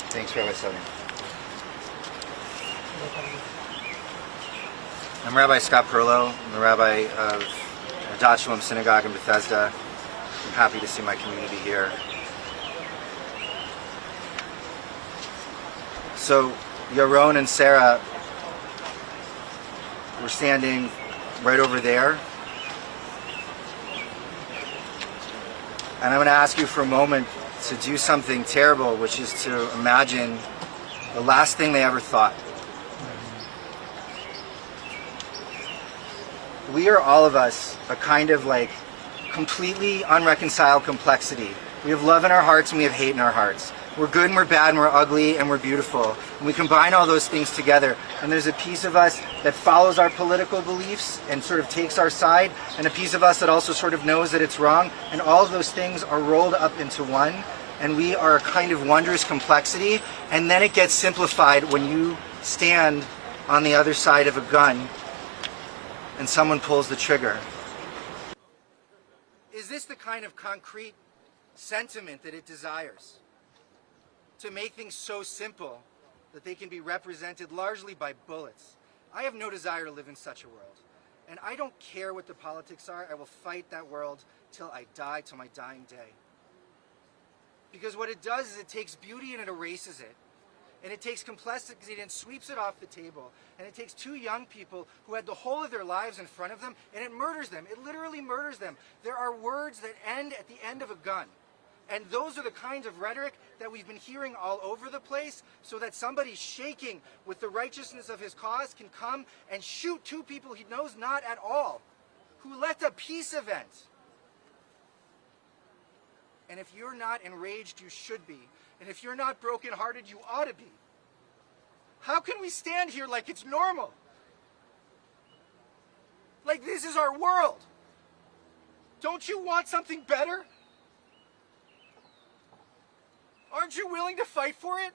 Thanks, Rabbi Sony. I'm Rabbi Scott Perlow. I'm the rabbi of Dot Shalom Synagogue in Bethesda. I'm happy to see my community here. So, Yaron and Sarah were standing right over there. And I'm going to ask you for a moment to do something terrible, which is to imagine the last thing they ever thought. We are all of us a kind of like completely unreconciled complexity. We have love in our hearts and we have hate in our hearts. We're good and we're bad and we're ugly and we're beautiful. And we combine all those things together. And there's a piece of us that follows our political beliefs and sort of takes our side, and a piece of us that also sort of knows that it's wrong. And all of those things are rolled up into one. And we are a kind of wondrous complexity. And then it gets simplified when you stand on the other side of a gun and someone pulls the trigger. Is this the kind of concrete sentiment that it desires? To make things so simple that they can be represented largely by bullets. I have no desire to live in such a world. And I don't care what the politics are. I will fight that world till I die, till my dying day. Because what it does is it takes beauty and it erases it. And it takes complexity and sweeps it off the table. And it takes two young people who had the whole of their lives in front of them, and it murders them. It literally murders them. There are words that end at the end of a gun. And those are the kinds of rhetoric that we've been hearing all over the place, so that somebody shaking with the righteousness of his cause can come and shoot two people he knows not at all, who left a peace event. And if you're not enraged, you should be. And if you're not brokenhearted, you ought to be. How can we stand here like it's normal? Like this is our world. Don't you want something better? Aren't you willing to fight for it?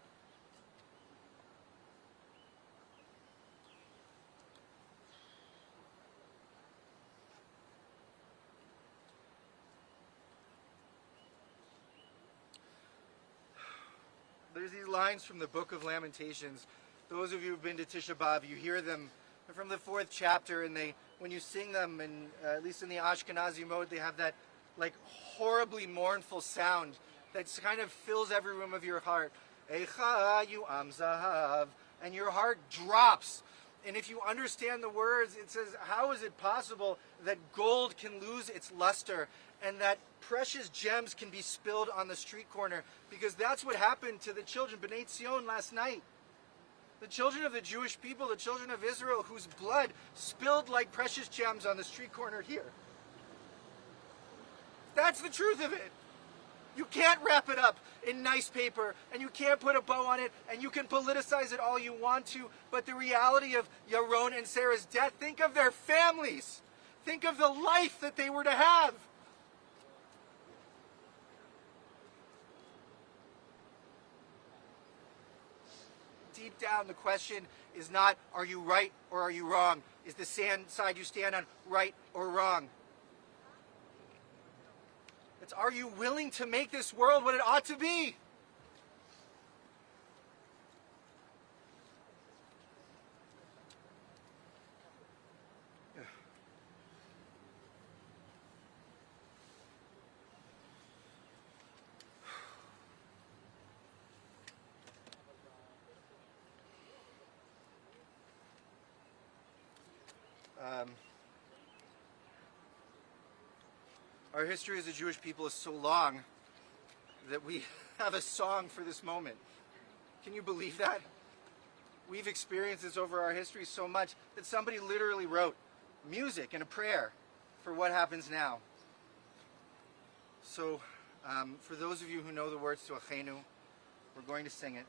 There's these lines from the Book of Lamentations. Those of you who've been to Tisha B'Av, you hear them. They're from the 4th chapter, and when you sing them, and at least in the Ashkenazi mode, they have that like horribly mournful sound that kind of fills every room of your heart. Eicha you am zahav, and your heart drops. And if you understand the words, it says, how is it possible that gold can lose its luster and that precious gems can be spilled on the street corner? Because that's what happened to the children, B'nai Tzion, last night. The children of the Jewish people, the children of Israel, whose blood spilled like precious gems on the street corner here. That's the truth of it. You can't wrap it up in nice paper, and you can't put a bow on it, and you can politicize it all you want to, but the reality of Yaron and Sarah's death, think of their families. Think of the life that they were to have. Deep down, the question is not, are you right or are you wrong? Is the side you stand on right or wrong? It's, are you willing to make this world what it ought to be? Our history as a Jewish people is so long that we have a song for this moment. Can you believe that? We've experienced this over our history so much that somebody literally wrote music and a prayer for what happens now. So, for those of you who know the words to Achenu, we're going to sing it.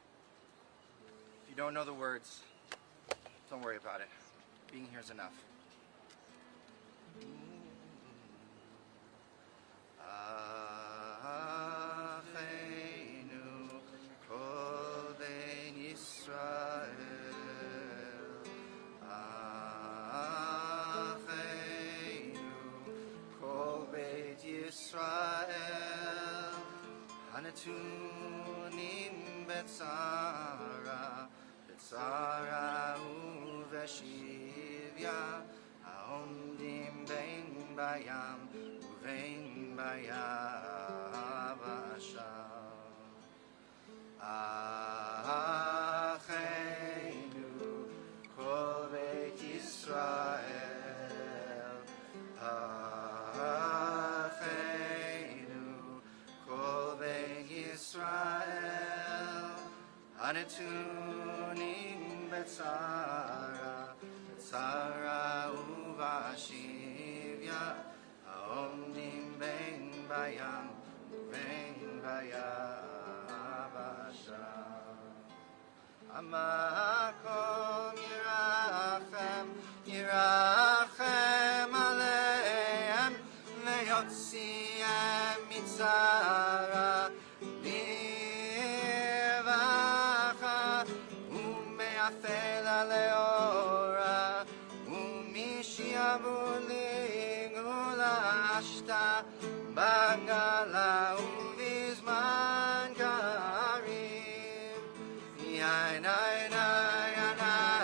If you don't know the words, don't worry about it. Being here is enough. Achenu kol ben Yisrael, Achenu kol beit Yisrael, Hanetunim betzara, betzara uveshivya, Haomdim ben bayam, uvein bayavasha. Achenu kol beit Yisrael, Achenu kol beit Yisrael, Hanetunim betzara, betzara uvashivya, Haomdim ben bayam, ben bayavasha. Amakom yirachem, yirachem aleim, veyotziem mitzara, birvacha, umeafel aleora, umishiavu ligulashta, bagala uvizman karim, yainai, yainai, yainai.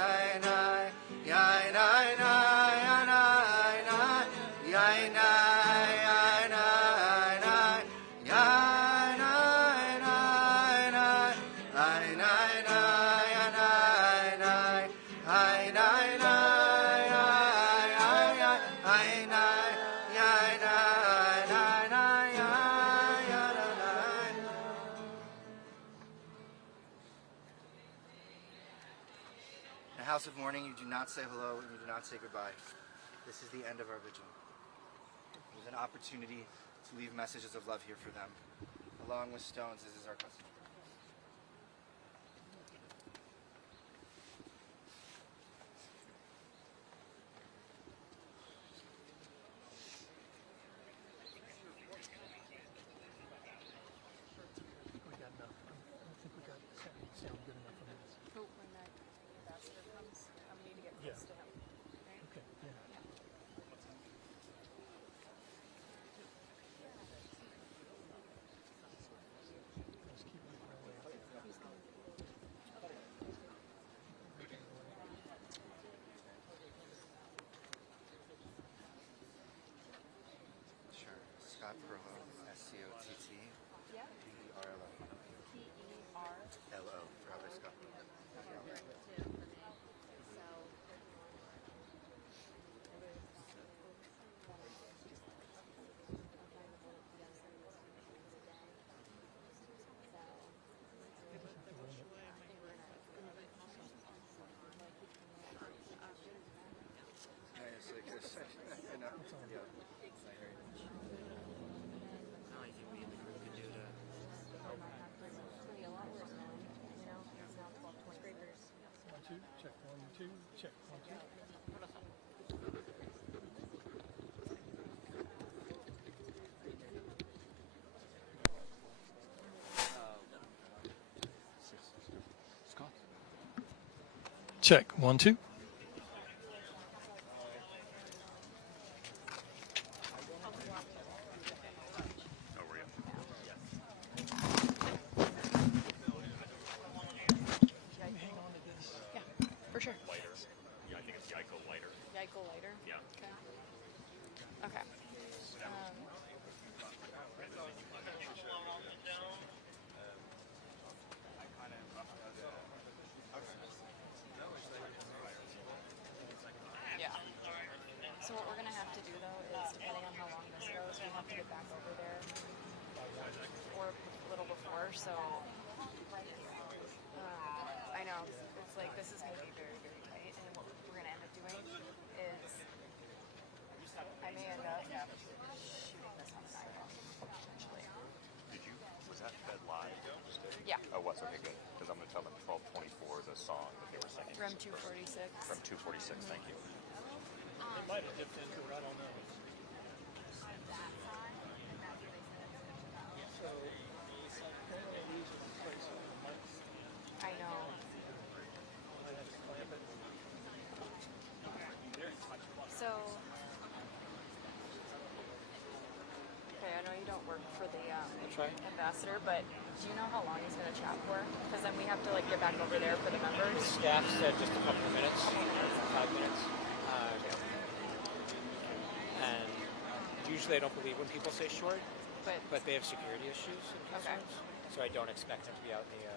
In a house of mourning, you do not say hello and you do not say goodbye. This is the end of our vigil. There's an opportunity to leave messages of love here for them. Along with stones, this is our custom. Scott Perlo, S-C-O-T-T, P-E-R-L-O. P-E-R-L-O, Rabbi Scott. It's like this. I know. Yeah. I hear you. Check 1, 2, check 1, 2. Scott. Check 1, 2. For sure. Leiter. Yeah, I think it's Yechiel Leiter. Yechiel Leiter? Yeah. Okay. Okay. Yeah. So what we're going to have to do, though, is depending on how long this goes, we have to get back over there or a little before, so I know, it's like, this is going to be very, very tight, and what we're going to end up doing is I may end up shooting this on the iPhone, potentially. Was that fed live? Yeah. Oh, it was? Okay, good. Because I'm going to tell them 1224 is a song that they were singing. From 246. From 246, thank you. It might have dipped into it, I don't know. I know. So, okay, I know you don't work for the ambassador, but do you know how long he's going to chat for? Because then we have to like get back over there for the members. The staff said just a couple of minutes, 5 minutes. And usually I don't believe when people say short, but they have security issues and concerns, so I don't expect them to be out in the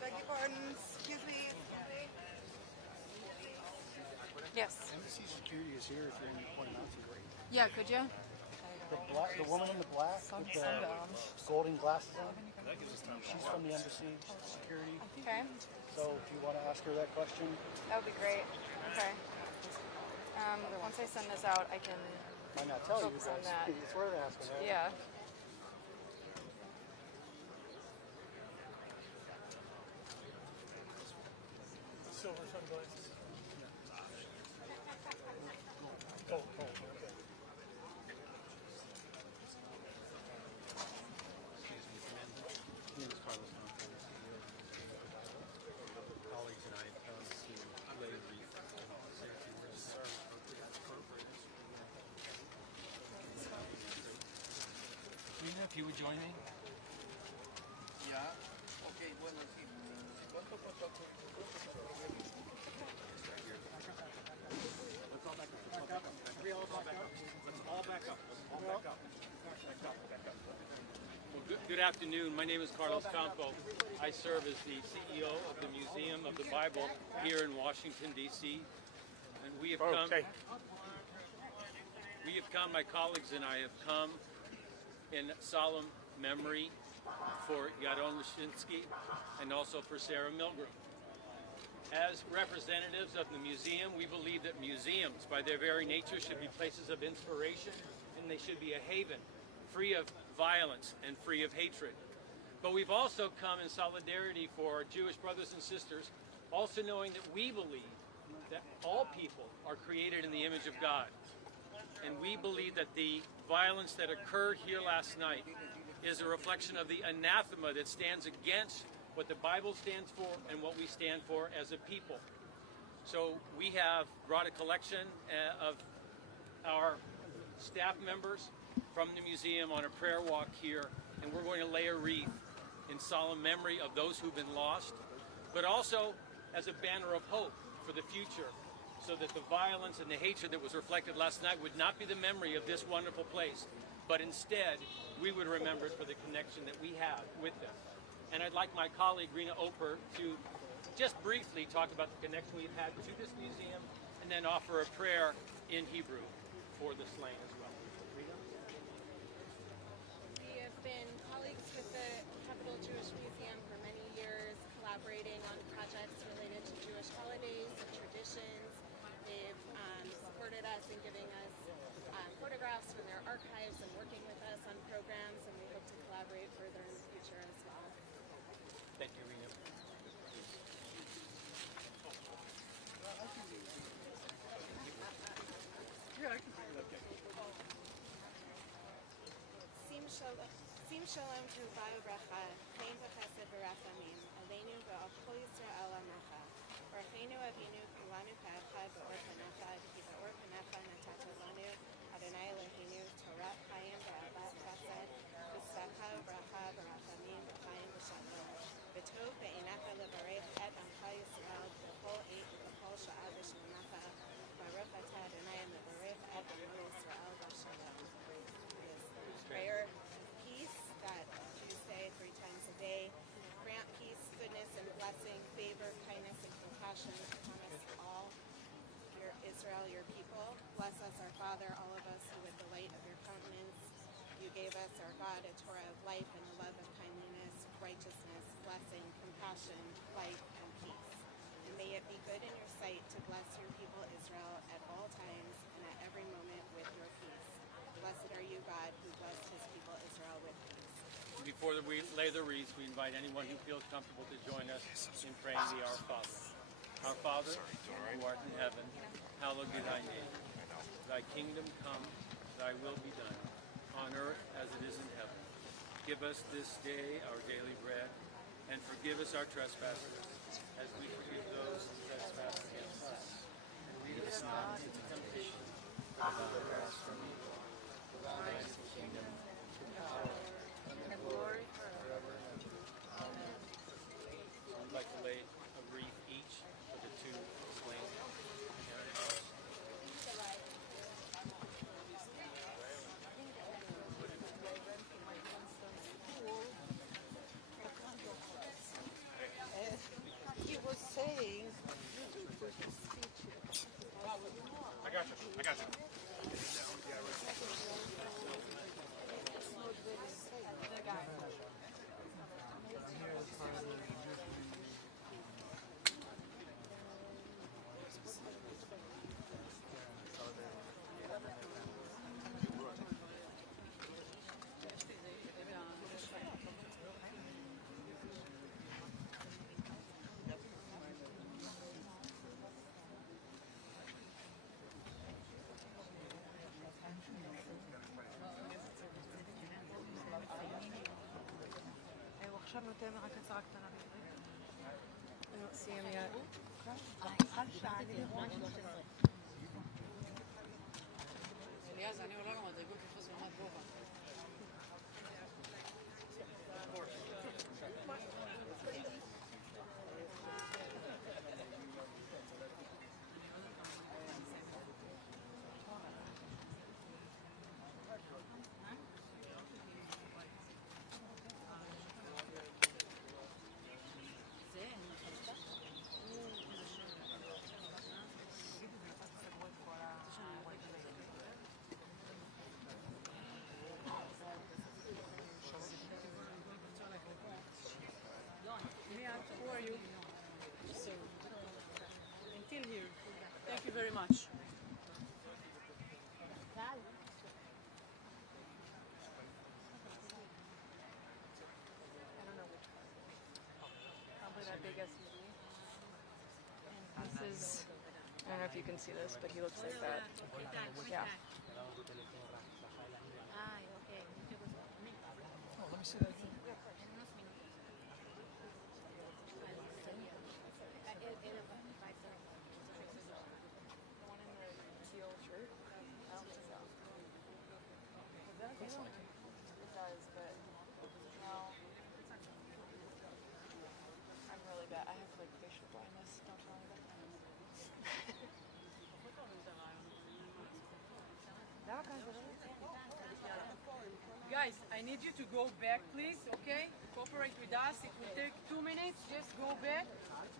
Beg your pardon, excuse me. Yes. Embassy security is here if you want to point them out to you. Yeah, could you? The woman in the black with the golden glasses on, she's from the embassy security. Okay. So if you want to ask her that question. That would be great. Okay. Once I send this out, I can Might not tell you, focus on but that. it's worth asking. Right? Yeah. Silver sunglasses. Cold, cold. Okay. Colleagues and I have come to lay a wreath join me? Ya, ok, bueno, sí. ¿Cuánto costó? Let's all back up. Let's all back up. Let's all back up. Let's all back up. Let's all back up. Back up. Back up. Well, good afternoon. My name is Carlos Campo. I serve as the CEO of the Museum of the Bible here in Washington, D.C. And we have come, my colleagues and I have come in solemn memory for Yaron Lashinsky and also for Sarah Milgram. As representatives of the museum, we believe that museums, by their very nature, should be places of inspiration, and they should be a haven, free of violence and free of hatred. But we've also come in solidarity for our Jewish brothers and sisters, also knowing that we believe that all people are created in the image of God. And we believe that the violence that occurred here last night is a reflection of the anathema that stands against what the Bible stands for and what we stand for as a people. So we have brought a collection of our staff members from the museum on a prayer walk here, and we're going to lay a wreath in solemn memory of those who've been lost, but also as a banner of hope for the future, so that the violence and the hatred that was reflected last night would not be the memory of this wonderful place, but instead we would remember it for the connection that we have with them. And I'd like my colleague Rena Oper to just briefly talk about the connection we've had to this museum and then offer a prayer in Hebrew for the slain as well. Rena? We have been colleagues with the Capital Jewish Museum for many years, collaborating on projects related to Jewish holidays and traditions. They've supported us in giving us photographs from their archives and working with us on programs, and we hope to collaborate further in the future as well. Thank you, Rena. Yeah, I can bring it up. Sim shalom k'uvah u'bracha, chaim v'chesed v'rachamim, aleinu v'al kol Yisrael amecha. Baruchenu Avinu kulanu pa'echad ba'or panecha, ki ba'or panecha natata lanu, Adonai Eloheinu, Torah chayim v'avat chesed, v'tzedakah u'bracha v'rachamim v'chayim v'shalom. V'tov be'einecha levarech et amcha Yisrael b'chol eit v'chol sha'a v'shmonecha. Baruch atah Adonai levarech et amo Yisrael v'shalom. This prayer, peace, that Jews say 3 times a day. Grant peace, goodness, and blessing, favor, kindness, and compassion upon us all, your Israel, your people. Bless us, our Father, all of us, who with the light of your countenance, you gave us, our God, a Torah of life and a love of kindliness, righteousness, blessing, compassion, life, and peace. And may it be good in your sight to bless your people Israel at all times and at every moment with your peace. Blessed are you, God, who blessed his people Israel with peace. Before we lay the wreath, we invite anyone who feels comfortable to join us in praying the Our Father. Our Father, who art in heaven, hallowed be thy name. Thy kingdom come, thy will be done, on earth as it is in heaven. Give us this day our daily bread, and forgive us our trespasses, as we forgive those who trespass against us. And lead us not into temptation, but deliver us from evil. For thine is the kingdom, the power, and the glory forever and ever. Amen. I'd like to lay a wreath each for the 2 slain. He was saying, I got you. I got you. עכשיו נותן רק הצהרה קטנה בעברית. אני לא סיים יד. אליעז, אני עולה למדרגות לפני זמן גובה. if you can see this, but he looks like that. Yeah. Oh, let me see that. Looks like it. It does, but no. I'm really bad. I have like facial blindness. Don't tell me Guys, I need you to go back, please, okay? Cooperate with us. It will take 2 minutes. Just go back.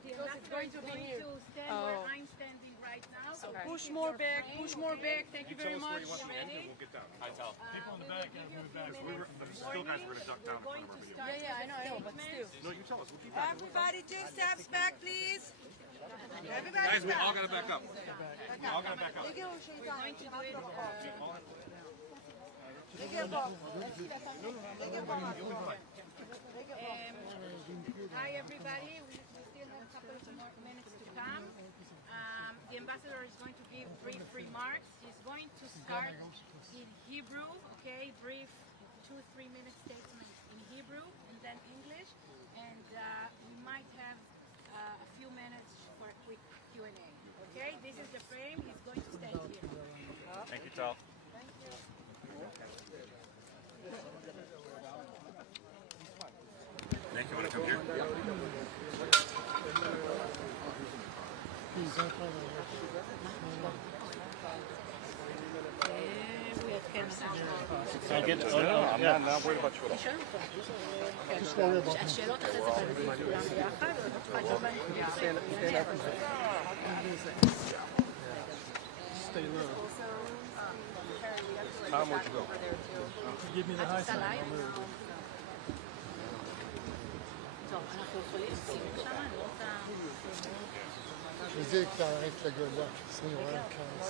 Because it's going to be to stand where I'm standing right now. So push more back, push more back. Thank you very much. We'll get down. I tell. People in the back gotta move back. Still, guys, we're gonna duck down in front of our video. Yeah, I know, but still. No, you tell us. We'll keep going. Everybody 2 steps back, please. Everybody Guys, we stop. all gotta back up. We all gotta back up. We're going to do it. Hi, everybody. We still have a couple of more minutes to come. The ambassador is going to give brief remarks. He's going to start in Hebrew, okay? Brief 2-3 minute statement in Hebrew and then English. And we might have a few minutes for a quick Q&A, okay? This is the frame. He's going to stand here. Thank you, Tal. Thank you. Nick, you wanna come here? I'll get to I'm not worried about you at all. Just worry about him. השאלות אחרי זה חייבים כולם ביחד, או לא צריכה להיות Stay low. Tom, where'd you go? Give me the high sign, I'll move. טוב, אנחנו יכולים לשים שם, אני רוצה... וזה כבר הרץ לגרדה, שימו רעב כעס.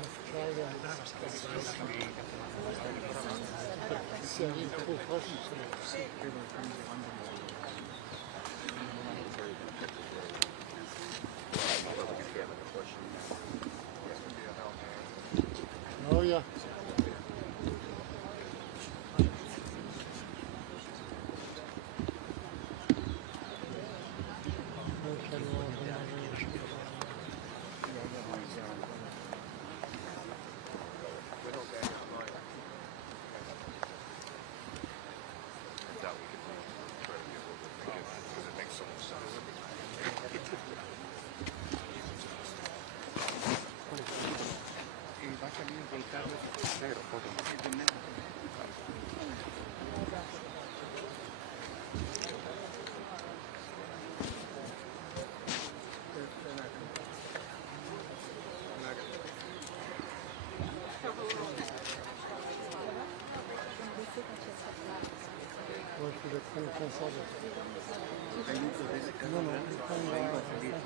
מפקרה שערים קחו חושי שלו. Oh yeah.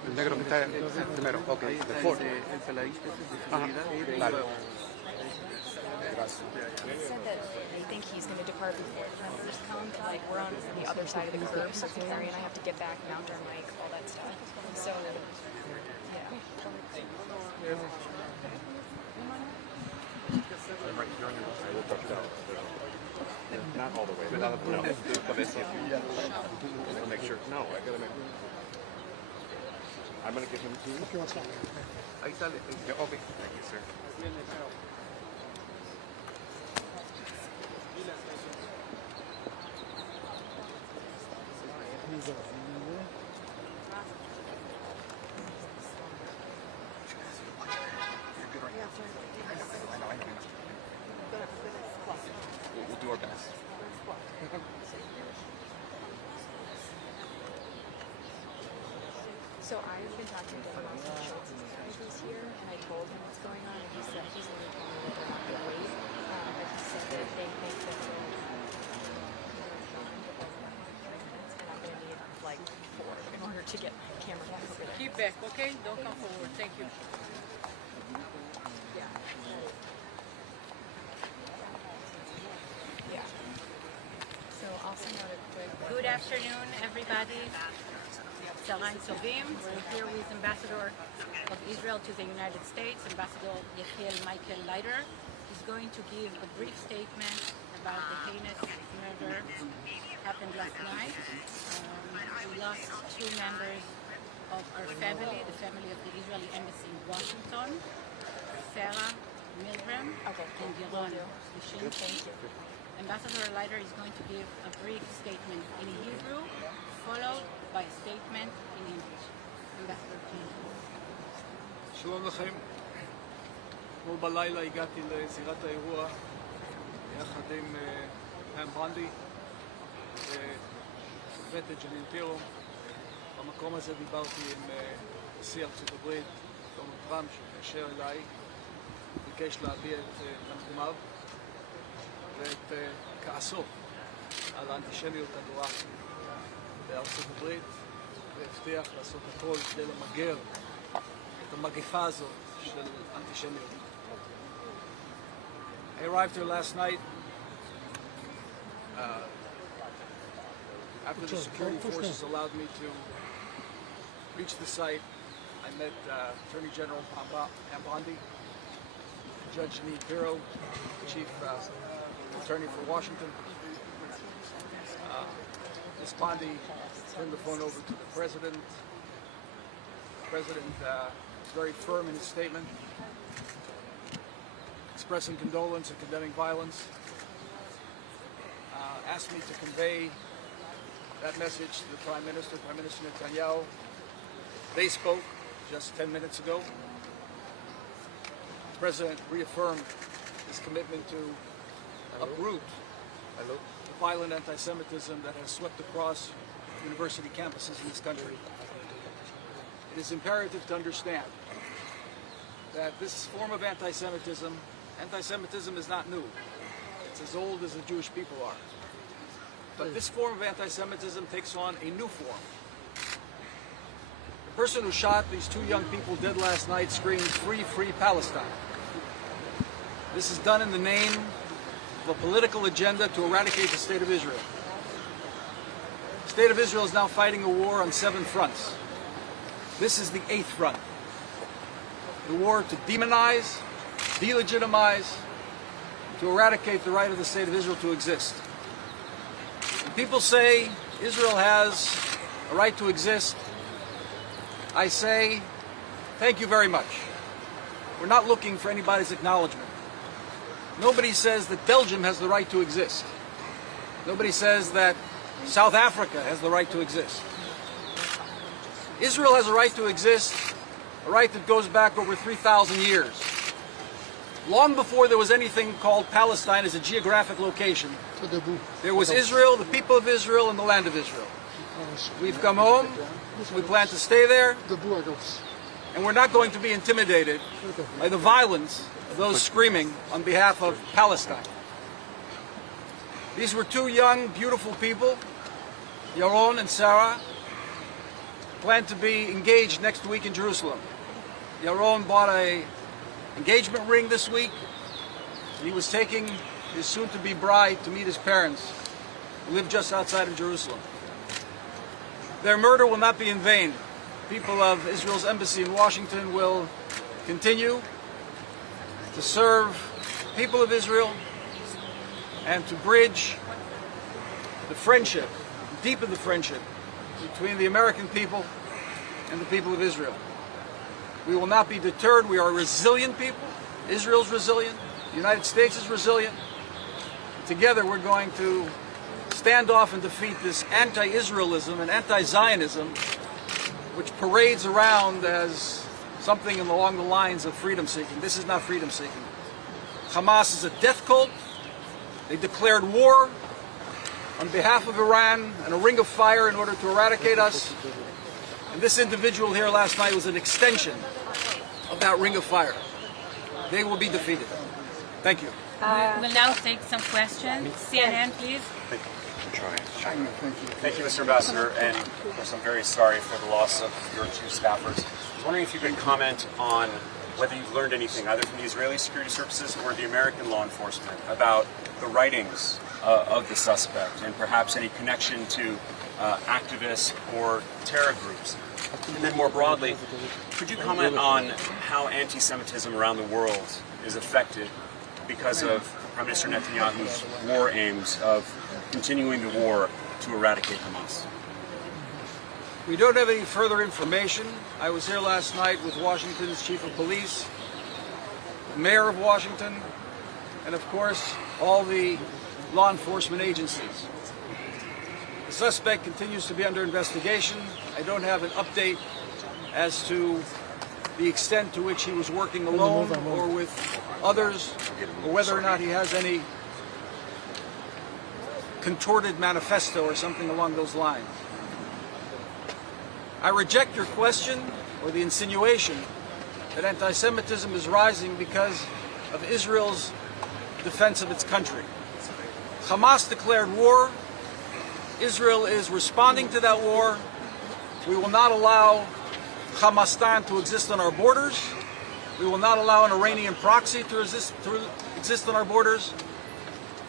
El negro que está primero, ok, de Ford. El peladito ese de Ajá, seguridad. dale. Gracias. He said that they think he's going to depart before members come. Like, we're on the other side of the curve, so Mary and I have to get back, mount our mic, all that stuff. So, yeah. Right here on your side, we'll touch it out. Not all the way, but no. I'll make sure. No, I gotta make. I'm gonna give him to you. Okay, what's that? Ahí sale. Yeah, okay. Thank you, sir. He's over here. We'll do our best. So I've been talking to him about Schultz's guy who's here, and I told him what's going on, and he said he's going to tell me that they're not going to wait. But he said that they think that they'll and I'm going to need like 4 in order to get my camera back over there. Keep back, okay? Don't come forward. Thank you. Yeah. Yeah. So I'll send out a quick. Good afternoon, everybody. We're here with Ambassador of Israel to the United States, Ambassador Yechiel Leiter, is going to give a brief statement about the heinous murder happened last night. We lost 2 members of our family, the family of the Israeli embassy in Washington, Sarah Milgram and Yaron. Ambassador Leiter is going to give a brief statement in Hebrew, followed by a statement in English. Ambassador, please. שלום לכם. אתמול בלילה הגעתי לזירת האירוע יחד עם פם ברנדי ושופטת ג'נין פירו. במקום הזה דיברתי עם נשיא ארצות הברית, דונלד טראמפ, שהתקשר אליי, ביקש להביע את תנחומיו ואת כעסו על האנטישמיות הגואה בארצות הברית, והבטיח לעשות הכל כדי למגר את המגפה הזאת של אנטישמיות. I arrived here last night after the security forces allowed me to reach the site. I met Attorney General Bondi, Judge Jeanine Pirro, Chief Attorney for Washington. Ms. Bondi turned the phone over to the President. The President was very firm in his statement, expressing condolence and condemning violence. Asked me to convey that message to the Prime Minister Netanyahu. They spoke just 10 minutes ago. The President reaffirmed his commitment to uproot the violent anti-Semitism that has swept across university campuses in this country. It is imperative to understand that this form of anti-Semitism is not new. It's as old as the Jewish people are. But this form of anti-Semitism takes on a new form. The person who shot these 2 young people dead last night screamed, "Free, free Palestine." This is done in the name of a political agenda to eradicate the State of Israel. The State of Israel is now fighting a war on 7 fronts. This is the 8th front. The war to demonize, delegitimize, to eradicate the right of the State of Israel to exist. When people say Israel has a right to exist, I say, thank you very much. We're not looking for anybody's acknowledgement. Nobody says that Belgium has the right to exist. Nobody says that South Africa has the right to exist. Israel has a right to exist, a right that goes back over 3,000 years. Long before there was anything called Palestine as a geographic location, there was Israel, the people of Israel, and the land of Israel. We've come home, we plan to stay there, and we're not going to be intimidated by the violence of those screaming on behalf of Palestine. These were 2 young, beautiful people, Yaron and Sarah, planned to be engaged next week in Jerusalem. Yaron bought an engagement ring this week, and he was taking his soon-to-be bride to meet his parents, who live just outside of Jerusalem. Their murder will not be in vain. People of Israel's embassy in Washington will continue to serve the people of Israel and to bridge the friendship, deepen the friendship between the American people and the people of Israel. We will not be deterred. We are a resilient people. Israel's resilient. The United States is resilient. Together we're going to stand off and defeat this anti-Israelism and anti-Zionism, which parades around as something along the lines of freedom-seeking. This is not freedom-seeking. Hamas is a death cult. They declared war on behalf of Iran and a ring of fire in order to eradicate us. And this individual here last night was an extension of that ring of fire. They will be defeated. Thank you. We'll now take some questions. CNN, please. Thank you, Mr. Ambassador, and of course I'm very sorry for the loss of your 2 staffers. I was wondering if you could comment on whether you've learned anything, either from the Israeli security services or the American law enforcement, about the writings of the suspect, and perhaps any connection to activists or terror groups? And then more broadly, could you comment on how anti-Semitism around the world is affected because of Prime Minister Netanyahu's war aims of continuing the war to eradicate Hamas? We don't have any further information. I was here last night with Washington's Chief of Police, the Mayor of Washington, and of course all the law enforcement agencies. The suspect continues to be under investigation. I don't have an update as to the extent to which he was working alone or with others, or whether or not he has any contorted manifesto or something along those lines. I reject your question or the insinuation that anti-Semitism is rising because of Israel's defense of its country. Hamas declared war. Israel is responding to that war. We will not allow Hamastan to exist on our borders. We will not allow an Iranian proxy to exist on our borders.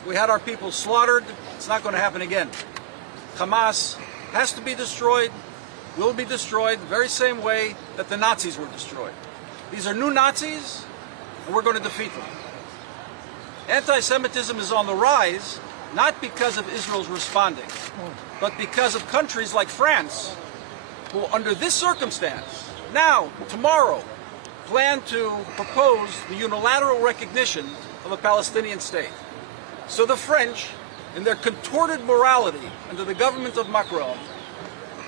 We had our people slaughtered. It's not going to happen again. Hamas has to be destroyed, will be destroyed the very same way that the Nazis were destroyed. These are new Nazis, and we're going to defeat them. Anti-Semitism is on the rise, not because of Israel's responding, but because of countries like France, who under this circumstance, now, tomorrow, plan to propose the unilateral recognition of a Palestinian state. So the French, in their contorted morality under the government of Macron,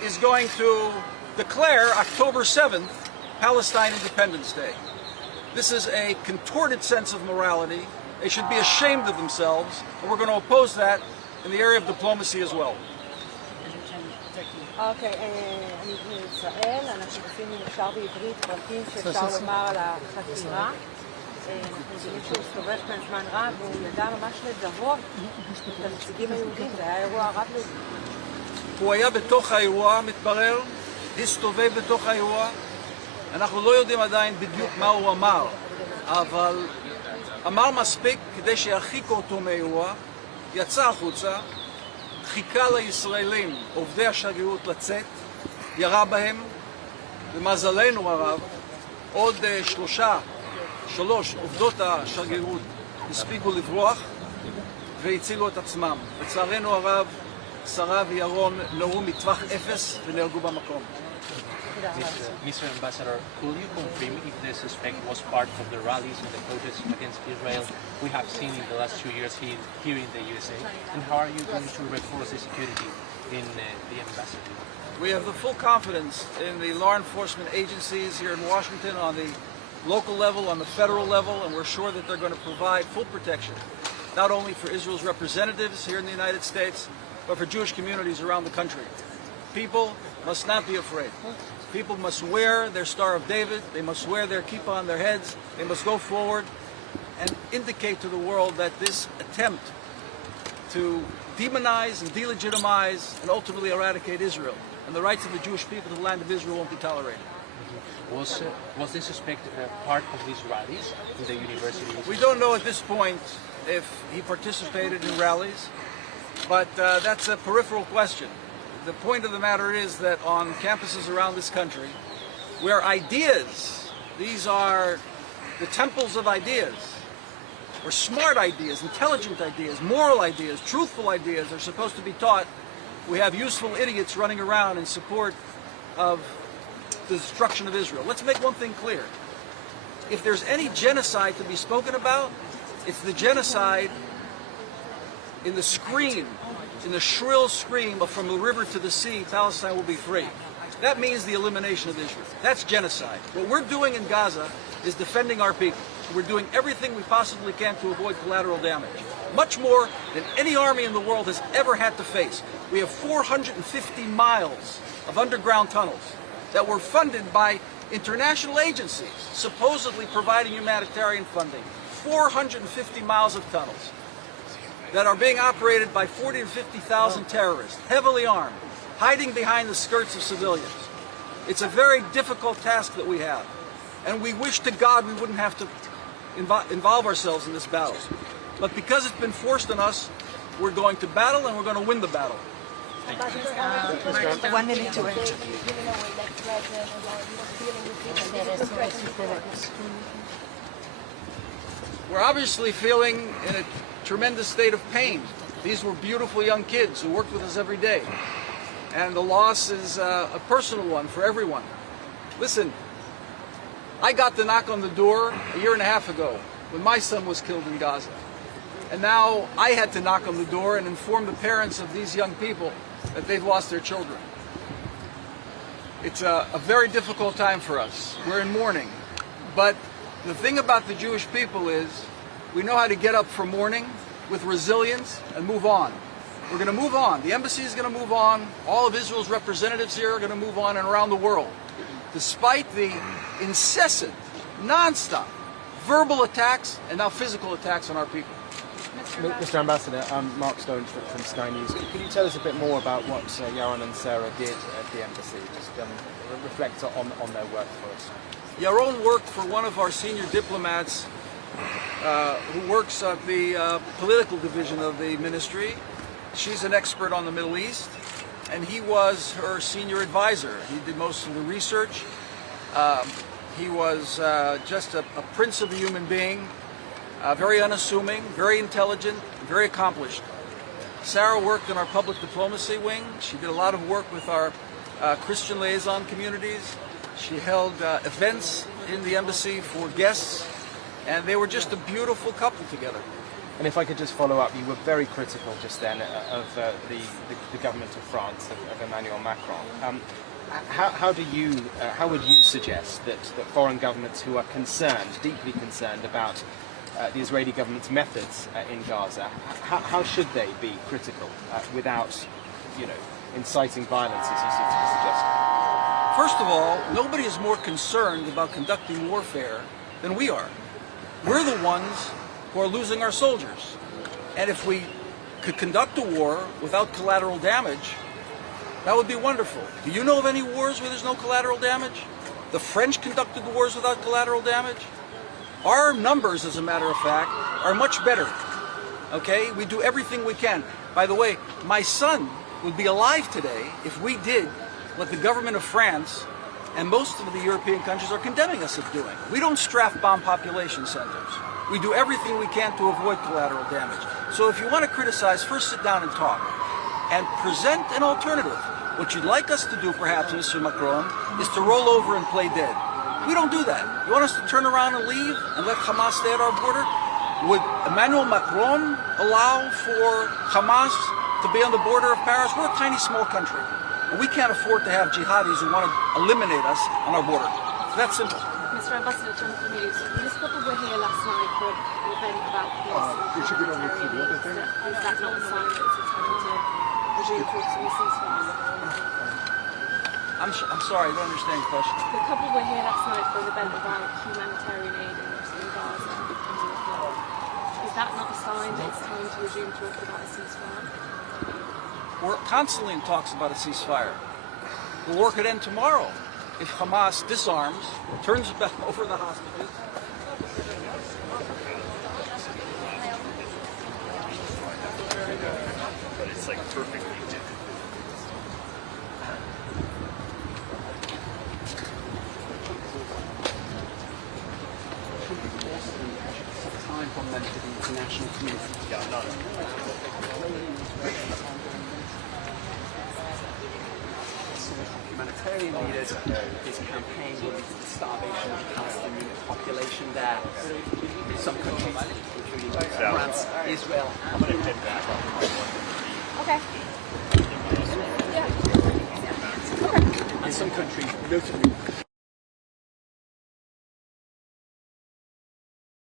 is going to declare October 7th Palestine Independence Day. This is a contorted sense of morality. They should be ashamed of themselves, and we're going to oppose that in the area of diplomacy as well. אוקיי, אני מישראל, אנחנו עושים אפשר בעברית פרטים שאפשר לומר על החקירה. אנחנו מבינים שהוא הסתובב כאן זמן רב, והוא ידע ממש לזהות את הנציגים היהודים, זה היה אירוע רב לזה. הוא היה בתוך האירוע, מתברר, הסתובב בתוך האירוע. אנחנו לא יודעים עדיין בדיוק מה הוא אמר, אבל אמר מספיק כדי שירחיקו אותו מהאירוע, יצא החוצה, חיכה לישראלים, עובדי השגרירות, לצאת, ירה בהם, למזלנו הרב, עוד שלוש עובדות השגרירות הספיקו לברוח והצילו את עצמם. לצערנו הרב, שרה וירון נורו מטווח אפס ונהרגו במקום. Mr. Ambassador, could you confirm if the suspect was part of the rallies and the protests against Israel we have seen in the last 2 years here in the USA? And how are you going to reinforce the security in the embassy? We have the full confidence in the law enforcement agencies here in Washington on the local level, on the federal level, and we're sure that they're going to provide full protection, not only for Israel's representatives here in the United States, but for Jewish communities around the country. People must not be afraid. People must wear their Star of David, they must wear their kippah on their heads, they must go forward and indicate to the world that this attempt to demonize and delegitimize and ultimately eradicate Israel and the rights of the Jewish people to the land of Israel won't be tolerated. Was the suspect part of these rallies in the university? We don't know at this point if he participated in rallies, but that's a peripheral question. The point of the matter is that on campuses around this country, where ideas, these are the temples of ideas, where smart ideas, intelligent ideas, moral ideas, truthful ideas are supposed to be taught, we have useful idiots running around in support of the destruction of Israel. Let's make one thing clear. If there's any genocide to be spoken about, it's the genocide in the scream, in the shrill scream of from the river to the sea, Palestine will be free. That means the elimination of Israel. That's genocide. What we're doing in Gaza is defending our people. We're doing everything we possibly can to avoid collateral damage. Much more than any army in the world has ever had to face. We have 450 miles of underground tunnels that were funded by international agencies, supposedly providing humanitarian funding. 450 miles of tunnels that are being operated by 40 to 50,000 terrorists, heavily armed, hiding behind the skirts of civilians. It's a very difficult task that we have, and we wish to God we wouldn't have to involve ourselves in this battle. But because it's been forced on us, we're going to battle and we're going to win the battle. 1 minute to it. We're obviously feeling in a tremendous state of pain. These were beautiful young kids who worked with us every day. And the loss is a personal one for everyone. Listen, I got the knock on the door a year and a half ago when my son was killed in Gaza. And now I had to knock on the door and inform the parents of these young people that they've lost their children. It's a very difficult time for us. We're in mourning. But the thing about the Jewish people is we know how to get up from mourning with resilience and move on. We're going to move on. The embassy is going to move on. All of Israel's representatives here are going to move on and around the world. Despite the incessant, non-stop verbal attacks and now physical attacks on our people. Mr. Ambassador, Mark Stone from Sky News. Could you tell us a bit more about what Yaron and Sarah did at the embassy? Just reflect on their work for us. Yaron worked for one of our senior diplomats who works at the political division of the ministry. She's an expert on the Middle East, and he was her senior advisor. He did most of the research. He was just a prince of a human being, very unassuming, very intelligent, very accomplished. Sarah worked in our public diplomacy wing. She did a lot of work with our Christian liaison communities. She held events in the embassy for guests, and they were just a beautiful couple together. And if I could just follow up, you were very critical just then of the government of France, of Emmanuel Macron. How would you suggest that foreign governments who are concerned, deeply concerned about the Israeli government's methods in Gaza, how should they be critical without, inciting violence, as you seem to be suggesting? First of all, nobody is more concerned about conducting warfare than we are. We're the ones who are losing our soldiers. And if we could conduct a war without collateral damage, that would be wonderful. Do you know of any wars where there's no collateral damage? The French conducted the wars without collateral damage. Our numbers, as a matter of fact, are much better. Okay? We do everything we can. By the way, my son would be alive today if we did what the government of France and most of the European countries are condemning us of doing. We don't strafe bomb population centers. We do everything we can to avoid collateral damage. So if you want to criticize, first sit down and talk and present an alternative. What you'd like us to do, perhaps, Mr. Macron, is to roll over and play dead. We don't do that. You want us to turn around and leave and let Hamas stay at our border? Would Emmanuel Macron allow for Hamas to be on the border of Paris? We're a tiny, small country. And we can't afford to have jihadis who want to eliminate us on our border. It's that simple. Mr. Ambassador, Jonathan News. This couple were here last night for an event about peace. Is that not a sign that it's a time to resume talks on a ceasefire? I'm sorry, I don't understand your question. The couple were here last night for an event about humanitarian aid in Gaza. Is that not a sign that it's time to resume talks about a ceasefire? We're constantly in talks about a ceasefire. The war could end tomorrow if Hamas disarms, turns back over the hostages. But it's like perfectly different. Time from them to the international community. Yeah, not humanitarian leaders, this campaign will lead to the starvation of the Palestinian population there. Some countries, including France, Israel, and Okay. and some countries, notably